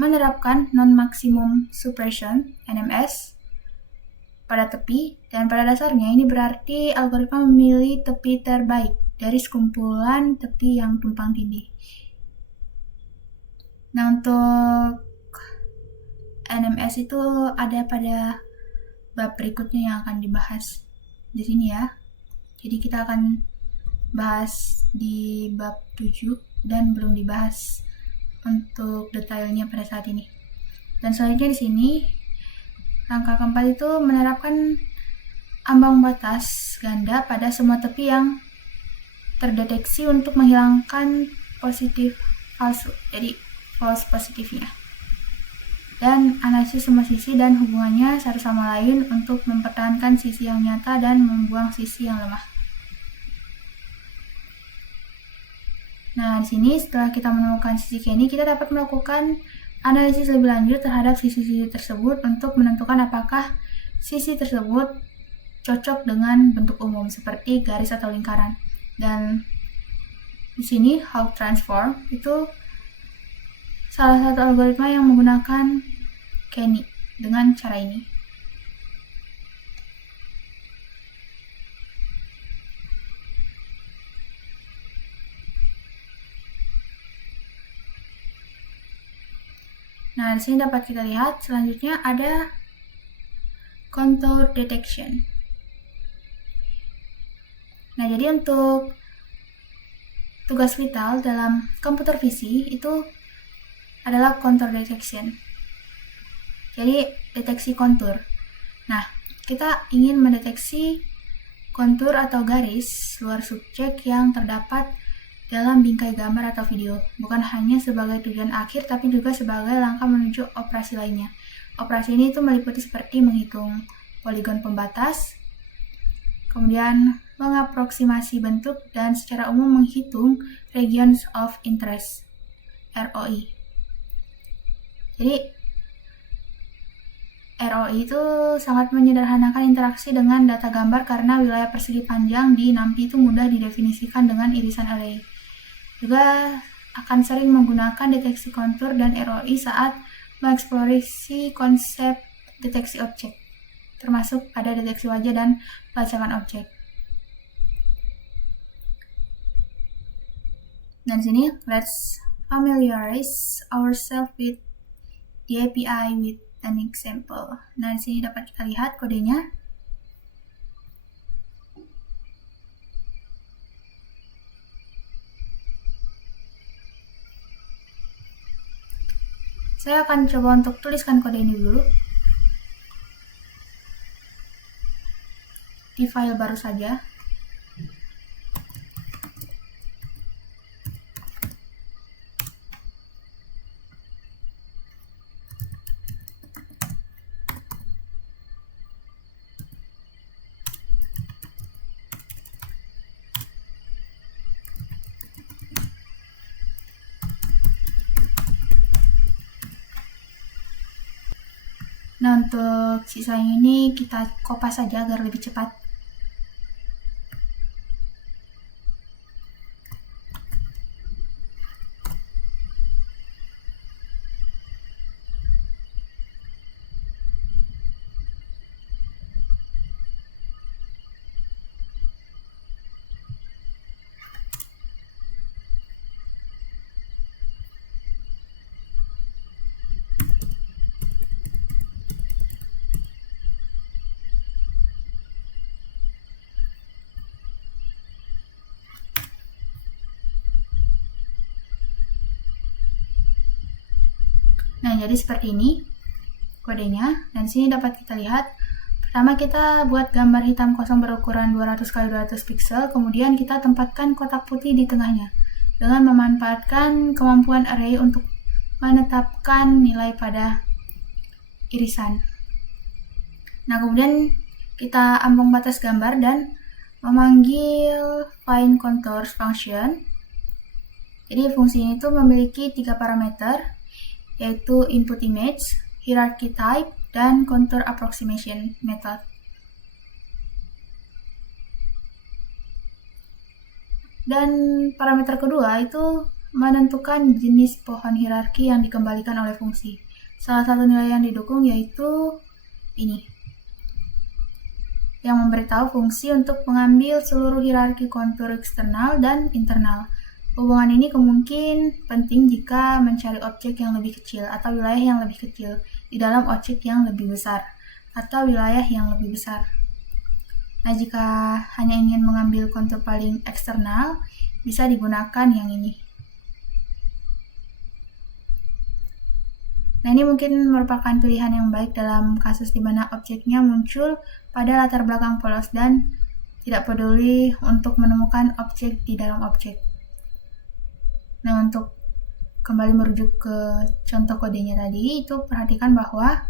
menerapkan non-maximum suppression (NMS) pada tepi, dan pada dasarnya ini berarti algoritma memilih tepi terbaik dari sekumpulan tepi yang tumpang tindih. Nah, untuk NMS itu ada pada bab berikutnya yang akan dibahas di sini ya. Jadi kita akan bahas di bab 7 dan belum dibahas untuk detailnya pada saat ini. Dan selanjutnya di sini langkah keempat itu menerapkan ambang batas ganda pada semua tepi yang terdeteksi untuk menghilangkan positif palsu, jadi false positifnya. Dan analisis semua sisi dan hubungannya satu sama lain untuk mempertahankan sisi yang nyata dan membuang sisi yang lemah. Nah, di sini setelah kita menemukan sisi Kenny, kita dapat melakukan analisis lebih lanjut terhadap sisi-sisi tersebut untuk menentukan apakah sisi tersebut cocok dengan bentuk umum seperti garis atau lingkaran. Dan di sini Hawk Transform itu salah satu algoritma yang menggunakan Kenny dengan cara ini. Nah, di sini dapat kita lihat selanjutnya ada contour detection. Nah, jadi untuk tugas vital dalam komputer visi itu adalah contour detection. Jadi deteksi kontur. Nah, kita ingin mendeteksi kontur atau garis luar subjek yang terdapat dalam bingkai gambar atau video, bukan hanya sebagai tujuan akhir tapi juga sebagai langkah menuju operasi lainnya. Operasi ini itu meliputi seperti menghitung poligon pembatas, kemudian mengaproksimasi bentuk, dan secara umum menghitung regions of interest (ROI). Jadi ROI itu sangat menyederhanakan interaksi dengan data gambar karena wilayah persegi panjang di NumPy itu mudah didefinisikan dengan irisan array. Juga akan sering menggunakan deteksi kontur dan ROI saat mengeksplorasi konsep deteksi objek, termasuk pada deteksi wajah dan pelacakan objek. Nah, di sini let's familiarize ourselves with the API with an example. Nah, di sini dapat kita lihat kodenya. Saya akan coba untuk tuliskan kode ini dulu di file baru saja. Nah, untuk sisanya ini kita kopas saja agar lebih cepat. Nah, jadi seperti ini kodenya. Dan sini dapat kita lihat, pertama kita buat gambar hitam kosong berukuran 200x200 pixel, kemudian kita tempatkan kotak putih di tengahnya dengan memanfaatkan kemampuan array untuk menetapkan nilai pada irisan. Nah, kemudian kita ambang batas gambar dan memanggil find contours function. Jadi fungsi ini tuh memiliki 3 parameter, yaitu input image, hierarchy type, dan contour approximation method. Dan parameter kedua itu menentukan jenis pohon hierarki yang dikembalikan oleh fungsi. Salah satu nilai yang didukung yaitu ini, yang memberitahu fungsi untuk mengambil seluruh hierarki kontur eksternal dan internal. Hubungan ini kemungkinan penting jika mencari objek yang lebih kecil atau wilayah yang lebih kecil di dalam objek yang lebih besar atau wilayah yang lebih besar. Nah, jika hanya ingin mengambil kontur paling eksternal, bisa digunakan yang ini. Nah, ini mungkin merupakan pilihan yang baik dalam kasus di mana objeknya muncul pada latar belakang polos dan tidak peduli untuk menemukan objek di dalam objek. Nah, untuk kembali merujuk ke contoh kodenya tadi, itu perhatikan bahwa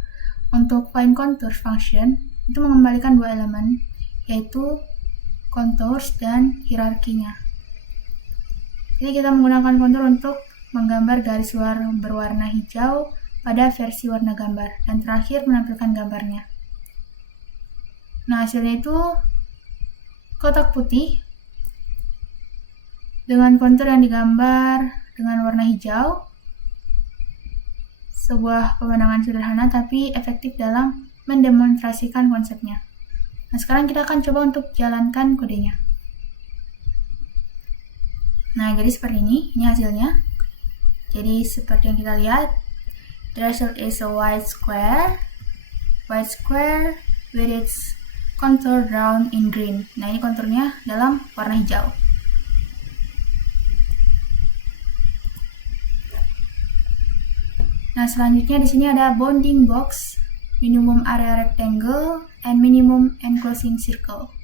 untuk find contours function itu mengembalikan 2 elemen, yaitu contours dan hierarkinya. Jadi kita menggunakan kontur untuk menggambar garis berwarna hijau pada versi warna gambar, dan terakhir menampilkan gambarnya. Nah, hasilnya itu kotak putih dengan kontur yang digambar dengan warna hijau. Sebuah pemandangan sederhana tapi efektif dalam mendemonstrasikan konsepnya. Nah, sekarang kita akan coba untuk jalankan kodenya. Nah, jadi seperti ini hasilnya. Jadi seperti yang kita lihat, the result is a white square with its contour drawn in green. Nah, ini konturnya dalam warna hijau. Nah, selanjutnya di sini ada bounding box, minimum area rectangle, and minimum enclosing circle.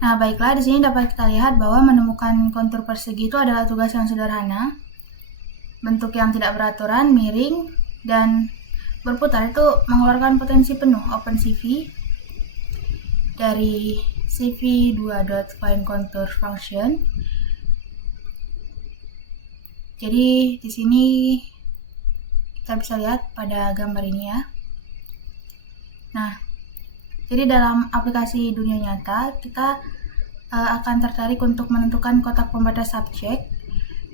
Nah, baiklah, di sini dapat kita lihat bahwa menemukan kontur persegi itu adalah tugas yang sederhana. Bentuk yang tidak beraturan, miring, dan berputar itu mengeluarkan potensi penuh OpenCV dari cv2.findContour function. Jadi di sini kita bisa lihat pada gambar ini ya. Nah, jadi dalam aplikasi dunia nyata kita akan tertarik untuk menentukan kotak pembatas subjek,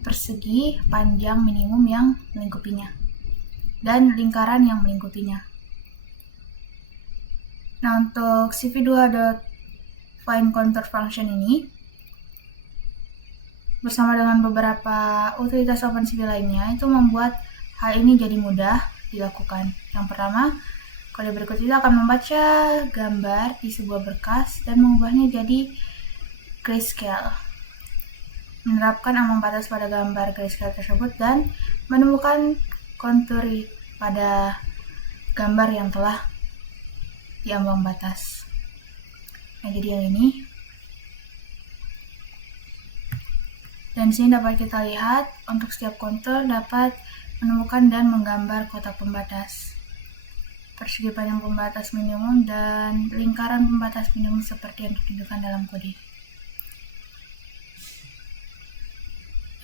persegi, panjang minimum yang melingkupinya, dan lingkaran yang melingkupinya. Nah, untuk cv2.findContour function ini bersama dengan beberapa utilitas OpenCV lainnya itu membuat hal ini jadi mudah dilakukan. Yang pertama, kode berikut itu akan membaca gambar di sebuah berkas dan mengubahnya jadi grayscale, menerapkan ambang batas pada gambar grayscale tersebut dan menemukan kontur pada gambar yang telah diambang batas. Nah, jadi yang ini. Dan di sini dapat kita lihat untuk setiap kontur dapat menemukan dan menggambar kotak pembatas, persegi panjang pembatas minimum, dan lingkaran pembatas minimum seperti yang ditunjukkan dalam kode.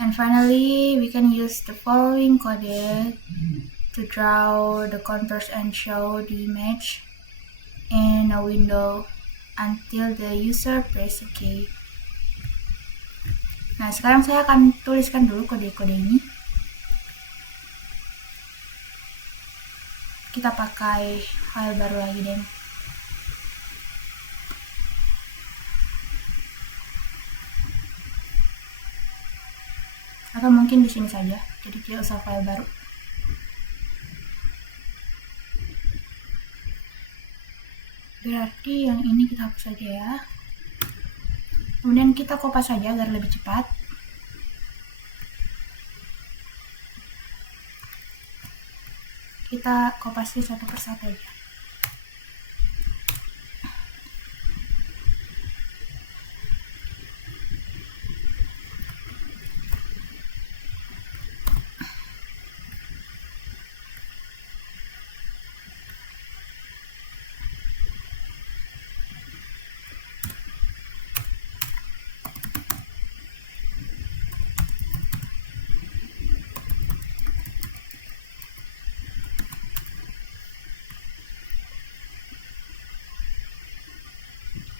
And finally, we can use the following code to draw the contours and show the image in a window until the user press OK. Nah, sekarang saya akan tuliskan dulu kode-kode ini. Kita pakai file baru lagi deh. Atau mungkin di sini saja, jadi tidak usah file baru. Berarti yang ini kita hapus saja ya. Kemudian kita kopas saja agar lebih cepat. Kita kopasnya satu persatu aja.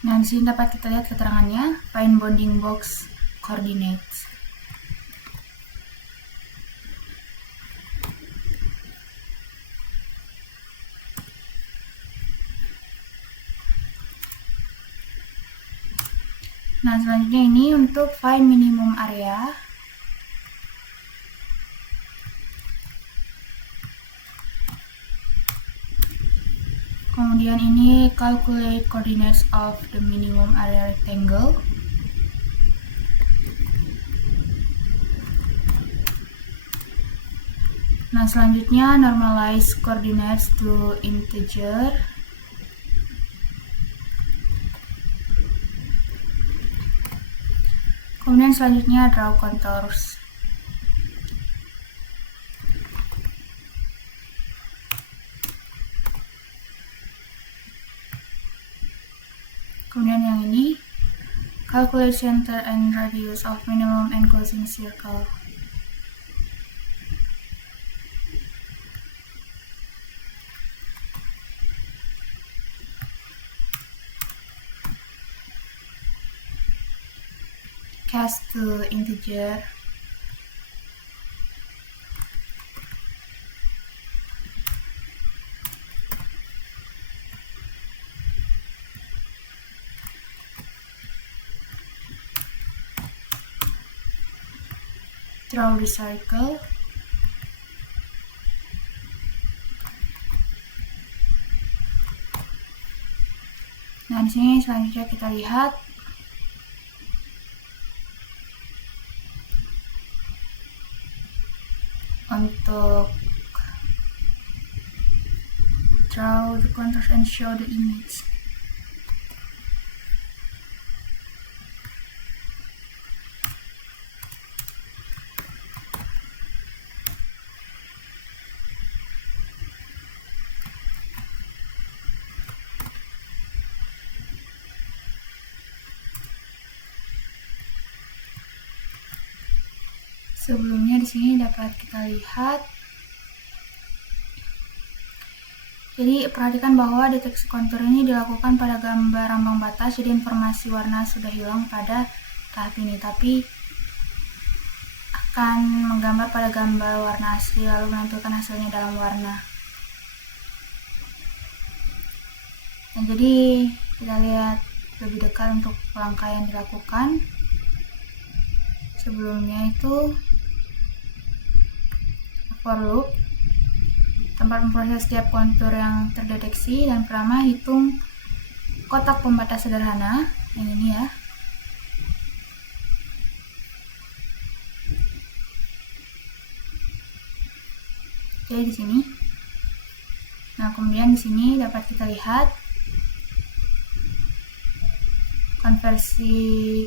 Nah, di sini dapat kita lihat keterangannya, find bounding box coordinates. Nah, selanjutnya ini untuk find minimum area. Kemudian ini calculate coordinates of the minimum area rectangle. Nah, selanjutnya normalize coordinates to integer. Kemudian selanjutnya draw contours. Kemudian yang ini, calculate center and radius of minimum enclosing circle. Cast to integer. Draw the circle. Nah, di sini selanjutnya kita lihat untuk draw the contours and show the image. Sebelumnya di sini dapat kita lihat. Jadi perhatikan bahwa deteksi kontur ini dilakukan pada gambar ambang batas, jadi informasi warna sudah hilang pada tahap ini, tapi akan menggambar pada gambar warna asli lalu menentukan hasilnya dalam warna. Nah, jadi kita lihat lebih dekat untuk langkah yang dilakukan. Sebelumnya itu for loop, tempat memproses setiap kontur yang terdeteksi, dan pertama hitung kotak pembatas sederhana yang ini ya. Jadi di sini. Nah, kemudian di sini dapat kita lihat konversi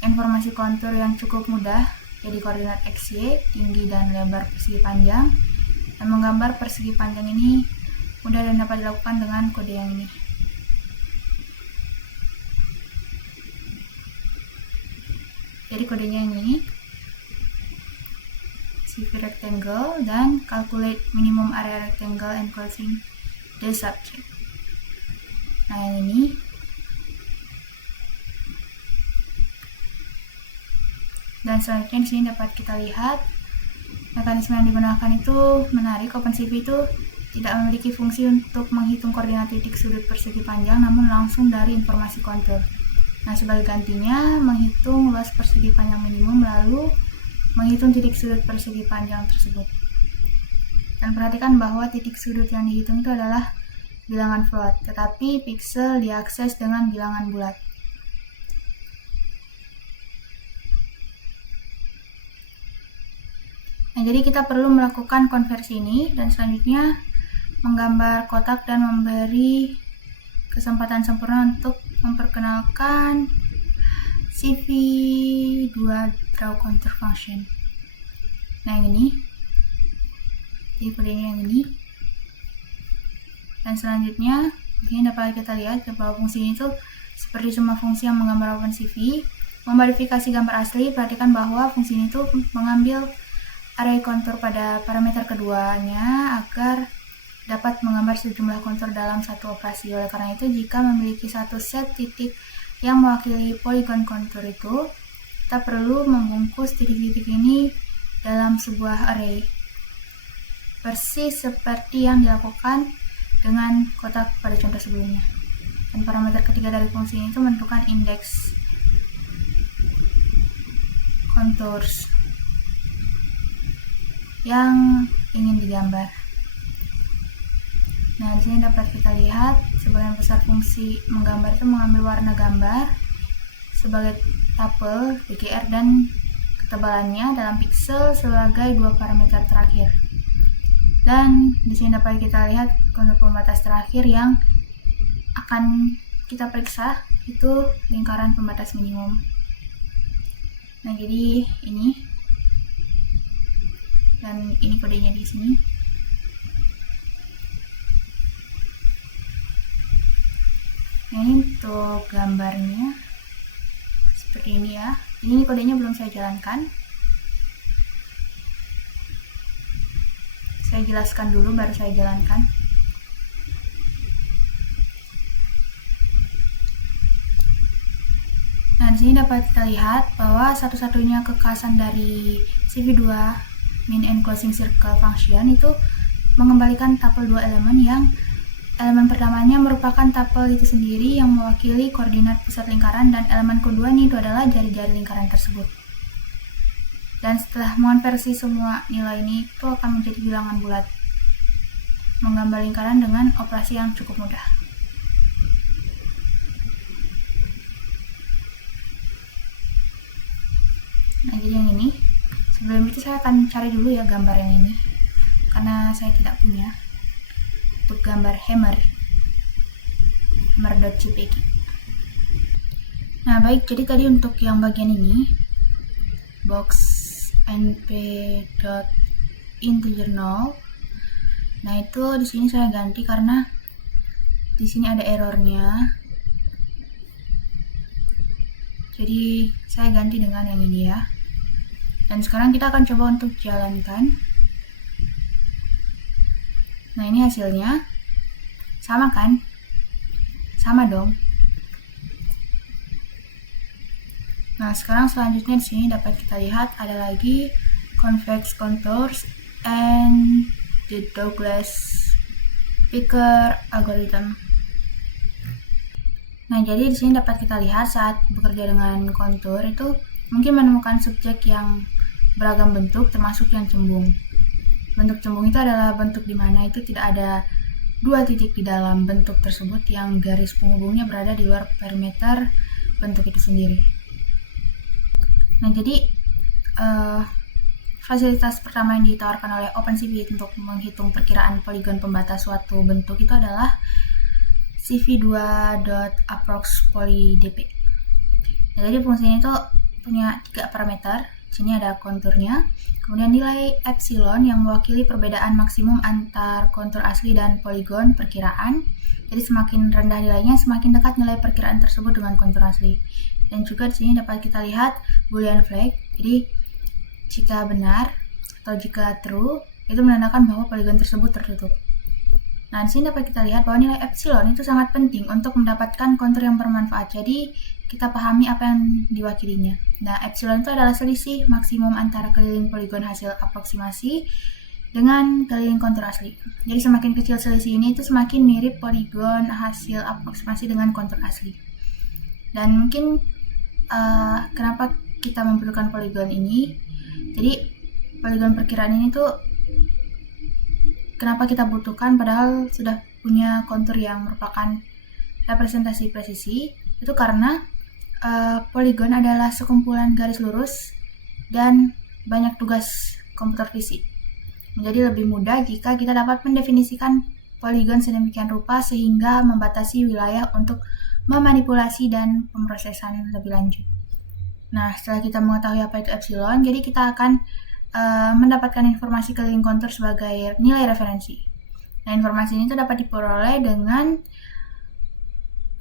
informasi kontur yang cukup mudah. Jadi koordinat X, Y, tinggi dan lebar persegi panjang, dan menggambar persegi panjang ini mudah dan dapat dilakukan dengan kode yang ini. Jadi kodenya yang ini. CV rectangle dan calculate minimum area rectangle enclosing the subject. Nah, yang ini. Dan selanjutnya di sini dapat kita lihat mekanisme yang digunakan itu menarik. OpenCV itu tidak memiliki fungsi untuk menghitung koordinat titik sudut persegi panjang, namun langsung dari informasi kontur. Nah, sebagai gantinya menghitung luas persegi panjang minimum lalu menghitung titik sudut persegi panjang tersebut. Dan perhatikan bahwa titik sudut yang dihitung itu adalah bilangan float, tetapi piksel diakses dengan bilangan bulat. Nah, jadi kita perlu melakukan konversi ini dan selanjutnya menggambar kotak dan memberi kesempatan sempurna untuk memperkenalkan CV2 draw contour function. Nah, yang ini. Jadi kodenya yang ini. Dan selanjutnya di sini dapat kita lihat bahwa fungsi ini tuh seperti cuma fungsi yang menggambar OpenCV. Memodifikasi gambar asli, perhatikan bahwa fungsi ini tuh mengambil array kontur pada parameter keduanya agar dapat menggambar sejumlah kontur dalam satu operasi. Oleh karena itu, jika memiliki satu set titik yang mewakili poligon kontur itu, kita perlu membungkus titik-titik ini dalam sebuah array. Persis seperti yang dilakukan dengan kotak pada contoh sebelumnya. Dan parameter ketiga dari fungsi ini itu menentukan indeks contours yang ingin digambar. Nah, di sini dapat kita lihat sebagian besar fungsi menggambar itu mengambil warna gambar sebagai tuple BGR dan ketebalannya dalam piksel sebagai dua parameter terakhir. Dan di sini dapat kita lihat kontur pembatas terakhir yang akan kita periksa itu lingkaran pembatas minimum. Nah, jadi ini. Dan ini kodenya di sini. Nah, ini untuk gambarnya seperti ini ya. Ini kodenya belum saya jalankan. Saya jelaskan dulu baru saya jalankan. Nah, di sini dapat kita lihat bahwa satu-satunya kekhasan dari CV2 min and closing circle function itu mengembalikan tuple dua elemen yang elemen pertamanya merupakan tuple itu sendiri yang mewakili koordinat pusat lingkaran dan elemen kedua itu adalah jari-jari lingkaran tersebut. Dan setelah mengonversi semua nilai ini itu akan menjadi bilangan bulat. Menggambar lingkaran dengan operasi yang cukup mudah. Nah, jadi yang ini. Sebelum itu saya akan cari dulu ya gambar yang ini, karena saya tidak punya untuk gambar hammer.jpg. Nah, baik, jadi tadi untuk yang bagian ini box np.integer0. Nah, itu di sini saya ganti karena di sini ada errornya. Jadi saya ganti dengan yang ini ya. Dan sekarang kita akan coba untuk jalankan. Nah, ini hasilnya. Sama kan? Sama dong. Nah, sekarang selanjutnya di sini dapat kita lihat ada lagi convex contours and the Douglas-Picker algorithm. Nah, jadi di sini dapat kita lihat saat bekerja dengan kontur itu mungkin menemukan subjek yang beragam bentuk termasuk yang cembung. Bentuk cembung itu adalah bentuk di mana itu tidak ada dua titik di dalam bentuk tersebut yang garis penghubungnya berada di luar perimeter bentuk itu sendiri. Nah, jadi fasilitas pertama yang ditawarkan oleh OpenCV untuk menghitung perkiraan poligon pembatas suatu bentuk itu adalah cv2.approx_polydp. Nah, jadi fungsinya itu punya 3 parameter. Di sini ada konturnya, kemudian nilai epsilon yang mewakili perbedaan maksimum antar kontur asli dan poligon perkiraan. Jadi semakin rendah nilainya, semakin dekat nilai perkiraan tersebut dengan kontur asli. Dan juga di sini dapat kita lihat boolean flag. Jadi jika benar, atau jika true, itu menandakan bahwa poligon tersebut tertutup. Nah, di sini dapat kita lihat bahwa nilai epsilon itu sangat penting untuk mendapatkan kontur yang bermanfaat. Jadi, kita pahami apa yang diwakilinya. Nah, epsilon itu adalah selisih maksimum antara keliling poligon hasil aproksimasi dengan keliling kontur asli. Jadi, semakin kecil selisih ini, itu semakin mirip poligon hasil aproksimasi dengan kontur asli. Dan mungkin kenapa kita memerlukan poligon ini? Jadi, poligon perkiraan ini tuh kenapa kita butuhkan padahal sudah punya kontur yang merupakan representasi presisi? Itu karena poligon adalah sekumpulan garis lurus dan banyak tugas komputer fisik. Menjadi lebih mudah jika kita dapat mendefinisikan poligon sedemikian rupa sehingga membatasi wilayah untuk memanipulasi dan pemrosesan lebih lanjut. Nah, setelah kita mengetahui apa itu epsilon, jadi kita akan mendapatkan informasi keliling kontur sebagai nilai referensi. Nah, informasi ini dapat diperoleh dengan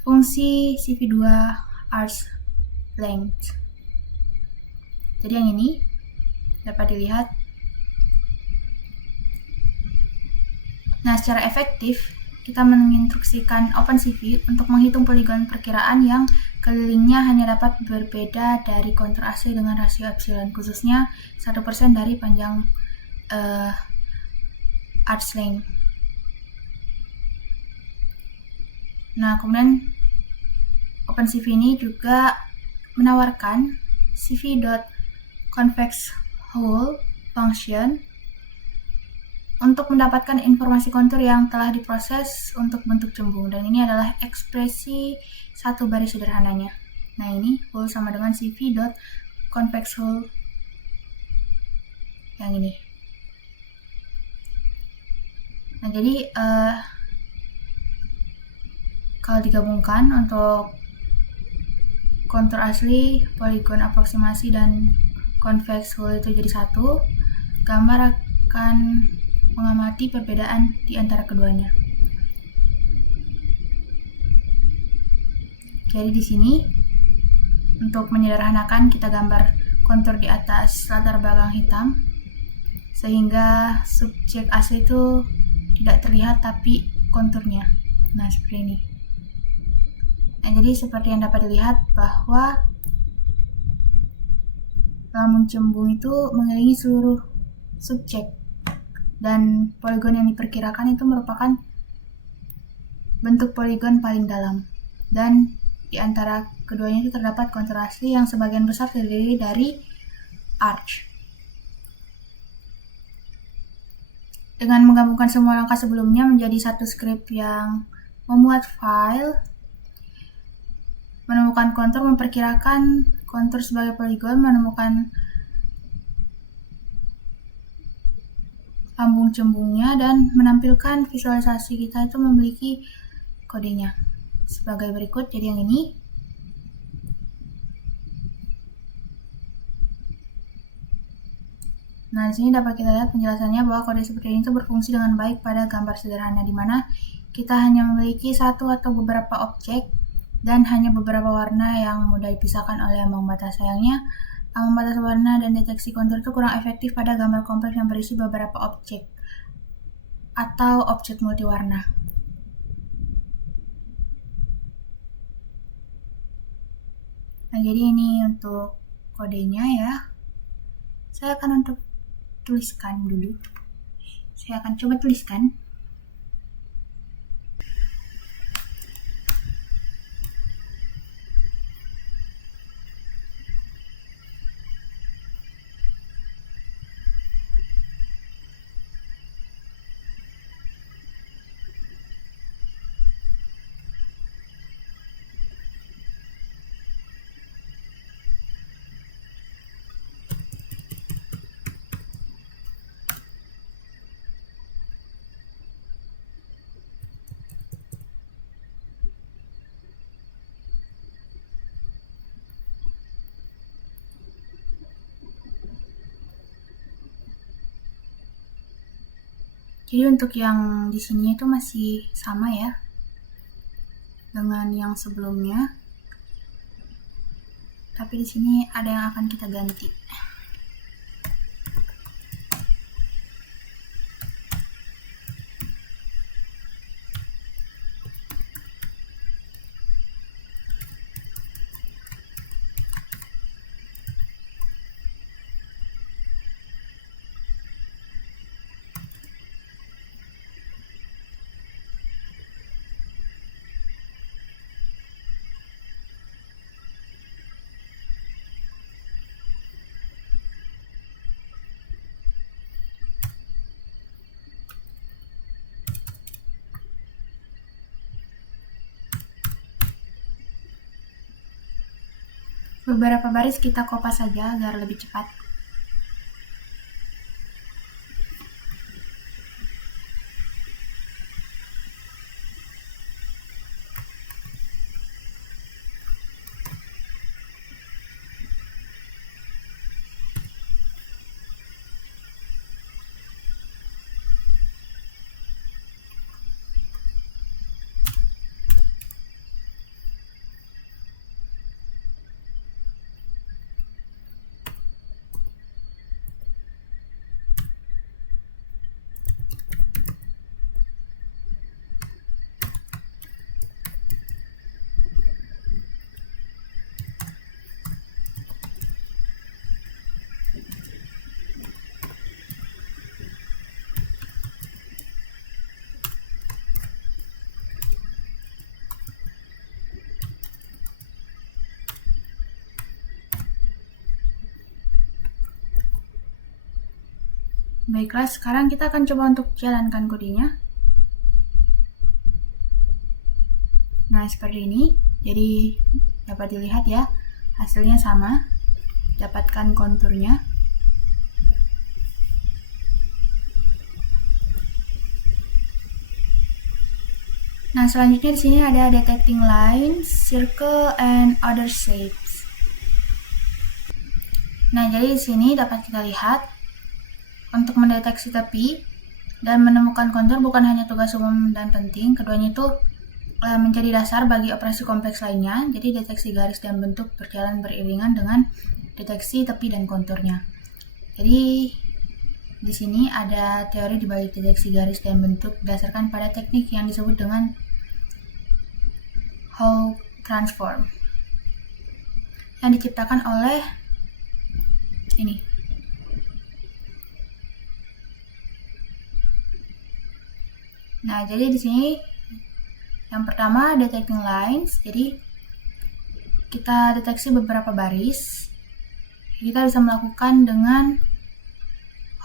fungsi CV2 arcs length. Jadi yang ini dapat dilihat. Nah, secara efektif kita menginstruksikan OpenCV untuk menghitung poligon perkiraan yang kelilingnya hanya dapat berbeda dari kontur asli dengan rasio epsilon, khususnya 1% dari panjang arcs length. Nah, kemudian OpenCV ini juga menawarkan cv.convexWhole function untuk mendapatkan informasi kontur yang telah diproses untuk bentuk cembung, dan ini adalah ekspresi satu baris sederhananya. Nah, ini whole sama dengan cv.convexWhole yang ini. Nah, jadi kalau digabungkan untuk kontur asli, poligon aproksimasi, dan convex whole itu jadi satu, gambar akan mengamati perbedaan di antara keduanya. Jadi di sini untuk menyederhanakan kita gambar kontur di atas latar belakang hitam sehingga subjek asli itu tidak terlihat tapi konturnya. Nah, seperti ini. Nah, jadi seperti yang dapat dilihat bahwa lamun cembung itu mengelilingi seluruh subjek, dan poligon yang diperkirakan itu merupakan bentuk poligon paling dalam, dan di antara keduanya itu terdapat kontur asli yang sebagian besar terdiri dari arch. Dengan menggabungkan semua langkah sebelumnya menjadi satu skrip yang memuat file, menemukan kontur, memperkirakan kontur sebagai poligon, menemukan lambung cembungnya, dan menampilkan visualisasi kita itu memiliki kodenya sebagai berikut. Jadi yang ini. Nah, di sini dapat kita lihat penjelasannya bahwa kode seperti ini itu berfungsi dengan baik pada gambar sederhana di mana kita hanya memiliki satu atau beberapa objek dan hanya beberapa warna yang mudah dipisahkan oleh ambang batas. Sayangnya, ambang batas warna dan deteksi kontur itu kurang efektif pada gambar kompleks yang berisi beberapa objek atau objek multiwarna. Nah, jadi ini untuk kodenya ya. Saya akan tuliskan dulu. Saya akan coba tuliskan. Jadi untuk yang di sini itu masih sama ya dengan yang sebelumnya, tapi di sini ada yang akan kita ganti. Beberapa baris kita kopas saja agar lebih cepat. Baiklah, sekarang kita akan coba untuk jalankan kodenya. Nah, seperti ini. Jadi, dapat dilihat ya, hasilnya sama. Dapatkan konturnya. Nah, selanjutnya di sini ada detecting lines, circle, and other shapes. Nah, jadi di sini dapat kita lihat untuk mendeteksi tepi dan menemukan kontur bukan hanya tugas umum dan penting, keduanya itu menjadi dasar bagi operasi kompleks lainnya. Jadi deteksi garis dan bentuk berjalan beriringan dengan deteksi tepi dan konturnya. Jadi di sini ada teori di balik deteksi garis dan bentuk berdasarkan pada teknik yang disebut dengan Hall transform yang diciptakan oleh ini. Nah, jadi di sini yang pertama detecting lines. Jadi kita deteksi beberapa baris. Kita bisa melakukan dengan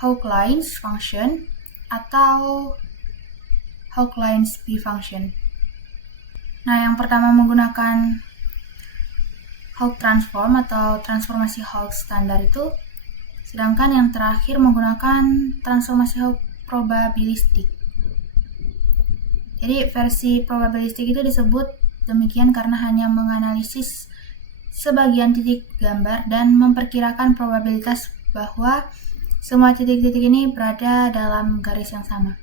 Hawk lines function atau Hawk lines B function. Nah, yang pertama menggunakan Hawk transform atau transformasi Hawk standar itu, sedangkan yang terakhir menggunakan transformasi Hawk probabilistik. Jadi versi probabilistik itu disebut demikian karena hanya menganalisis sebagian titik gambar dan memperkirakan probabilitas bahwa semua titik-titik ini berada dalam garis yang sama.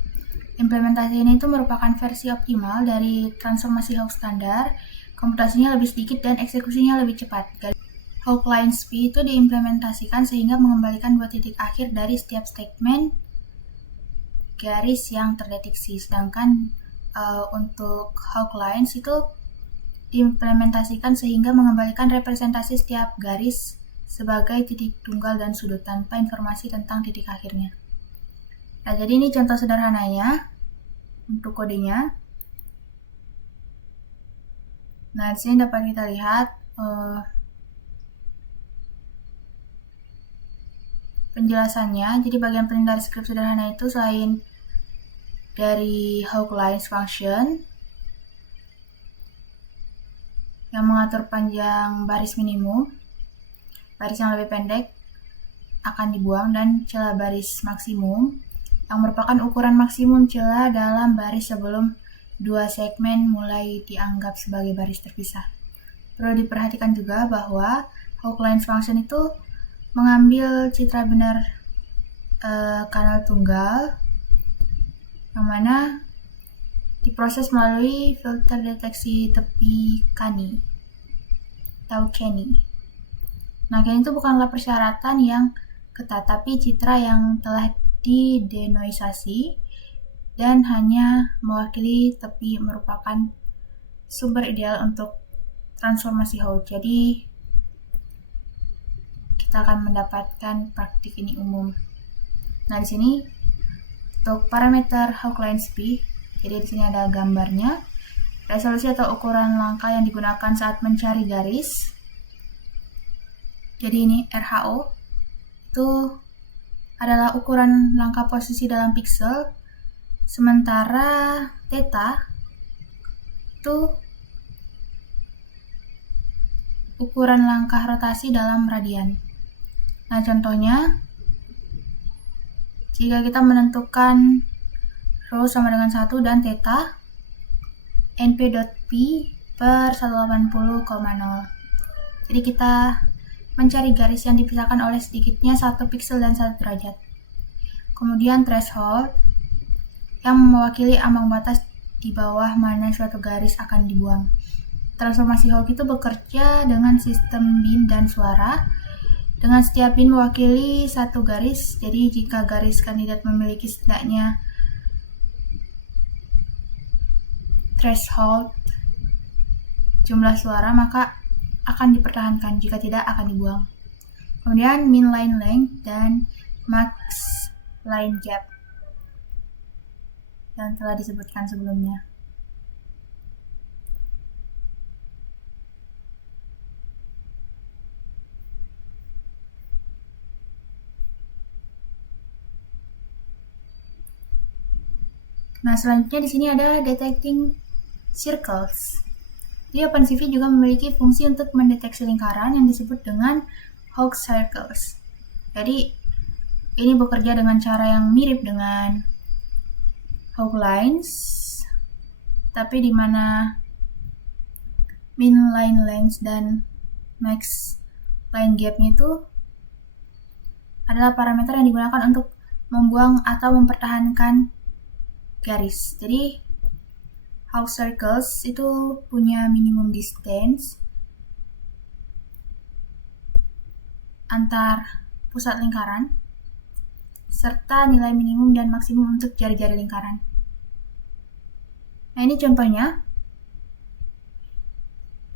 Implementasi ini itu merupakan versi optimal dari transformasi Hawk standar. Komputasinya lebih sedikit dan eksekusinya lebih cepat. Hawk lines P itu diimplementasikan sehingga mengembalikan dua titik akhir dari setiap segmen garis yang terdeteksi, sedangkan untuk Hawk lines itu diimplementasikan sehingga mengembalikan representasi setiap garis sebagai titik tunggal dan sudut tanpa informasi tentang titik akhirnya. Nah, jadi ini contoh sederhananya untuk kodenya. Nah, di sini dapat kita lihat penjelasannya. Jadi bagian penting dari skrip sederhana itu selain dari Hawk lines function yang mengatur panjang baris minimum, baris yang lebih pendek akan dibuang, dan celah baris maksimum yang merupakan ukuran maksimum celah dalam baris sebelum dua segmen mulai dianggap sebagai baris terpisah. Perlu diperhatikan juga bahwa Hawk lines function itu mengambil citra binar kanal tunggal yang mana diproses melalui filter deteksi tepi Canny atau Canny. Nah, Canny itu bukanlah persyaratan yang ketat, tapi citra yang telah didenoisasi dan hanya mewakili tepi merupakan sumber ideal untuk transformasi Hawk. Jadi kita akan mendapatkan praktik ini umum. Nah, di sini untuk parameter Hawk lines P, jadi di sini ada gambarnya, resolusi atau ukuran langkah yang digunakan saat mencari garis. Jadi ini RHO itu adalah ukuran langkah posisi dalam piksel, sementara theta itu ukuran langkah rotasi dalam radian. Nah, contohnya, jika kita menentukan rho sama dengan 1 dan theta, np.p per 180,0. Jadi kita mencari garis yang dipisahkan oleh sedikitnya 1 piksel dan 1 derajat. Kemudian threshold yang mewakili ambang batas di bawah mana suatu garis akan dibuang. Transformasi Hawk itu bekerja dengan sistem bin dan suara, dengan setiap bin mewakili satu garis. Jadi jika garis kandidat memiliki setidaknya threshold jumlah suara, maka akan dipertahankan, jika tidak akan dibuang. Kemudian min line length dan max line gap yang telah disebutkan sebelumnya. Nah, selanjutnya di sini ada detecting circles. Jadi OpenCV juga memiliki fungsi untuk mendeteksi lingkaran yang disebut dengan Hawk circles. Jadi ini bekerja dengan cara yang mirip dengan Hawk lines, tapi di mana min line length dan max line gap-nya itu adalah parameter yang digunakan untuk membuang atau mempertahankan garis. Jadi Hawk circles itu punya minimum distance antar pusat lingkaran serta nilai minimum dan maksimum untuk jari-jari lingkaran. Nah, ini contohnya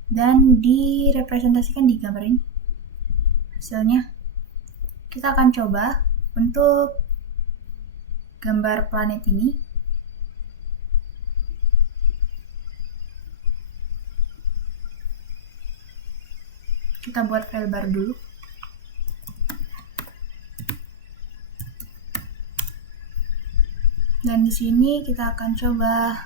dan direpresentasikan di gambar ini. Hasilnya kita akan coba untuk gambar planet ini. Kita buat file baru dulu. Dan di sini kita akan coba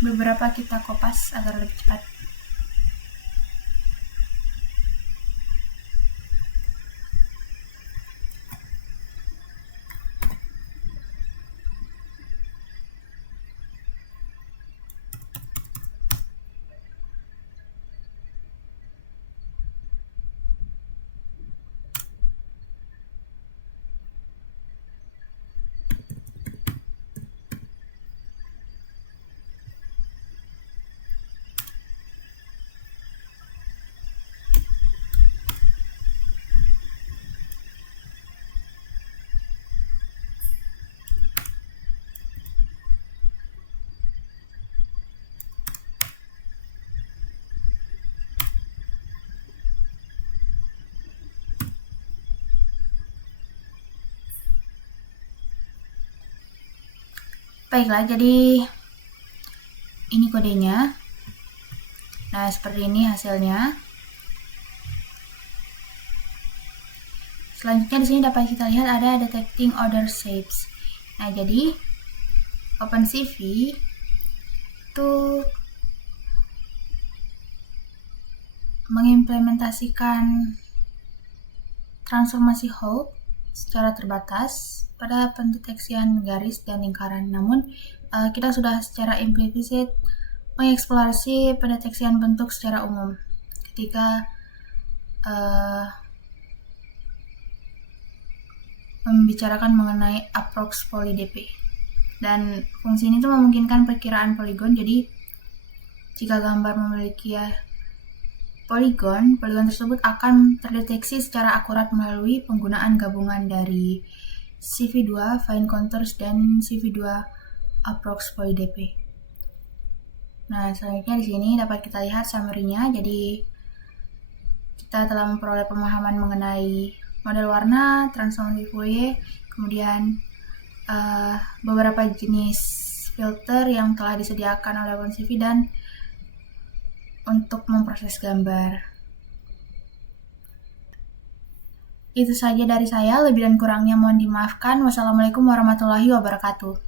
beberapa kita kopas agar lebih cepat. Baiklah, jadi ini kodenya. Nah, seperti ini hasilnya. Selanjutnya di sini dapat kita lihat ada detecting other shapes. Nah, jadi OpenCV itu mengimplementasikan transformasi Hawk secara terbatas pada pendeteksian garis dan lingkaran. Namun kita sudah secara implisit mengeksplorasi pendeteksian bentuk secara umum ketika membicarakan mengenai approx polydp. Dan fungsi ini tuh memungkinkan perkiraan poligon. Jadi jika gambar memiliki poligon tersebut akan terdeteksi secara akurat melalui penggunaan gabungan dari CV2 Fine Contours dan CV2 Approx polydp. Nah, selanjutnya di sini dapat kita lihat summary-nya. Jadi kita telah memperoleh pemahaman mengenai model warna, transformasi Fourier, kemudian beberapa jenis filter yang telah disediakan oleh OpenCV dan untuk memproses gambar. Itu saja dari saya, lebih dan kurangnya mohon dimaafkan. Wassalamualaikum warahmatullahi wabarakatuh.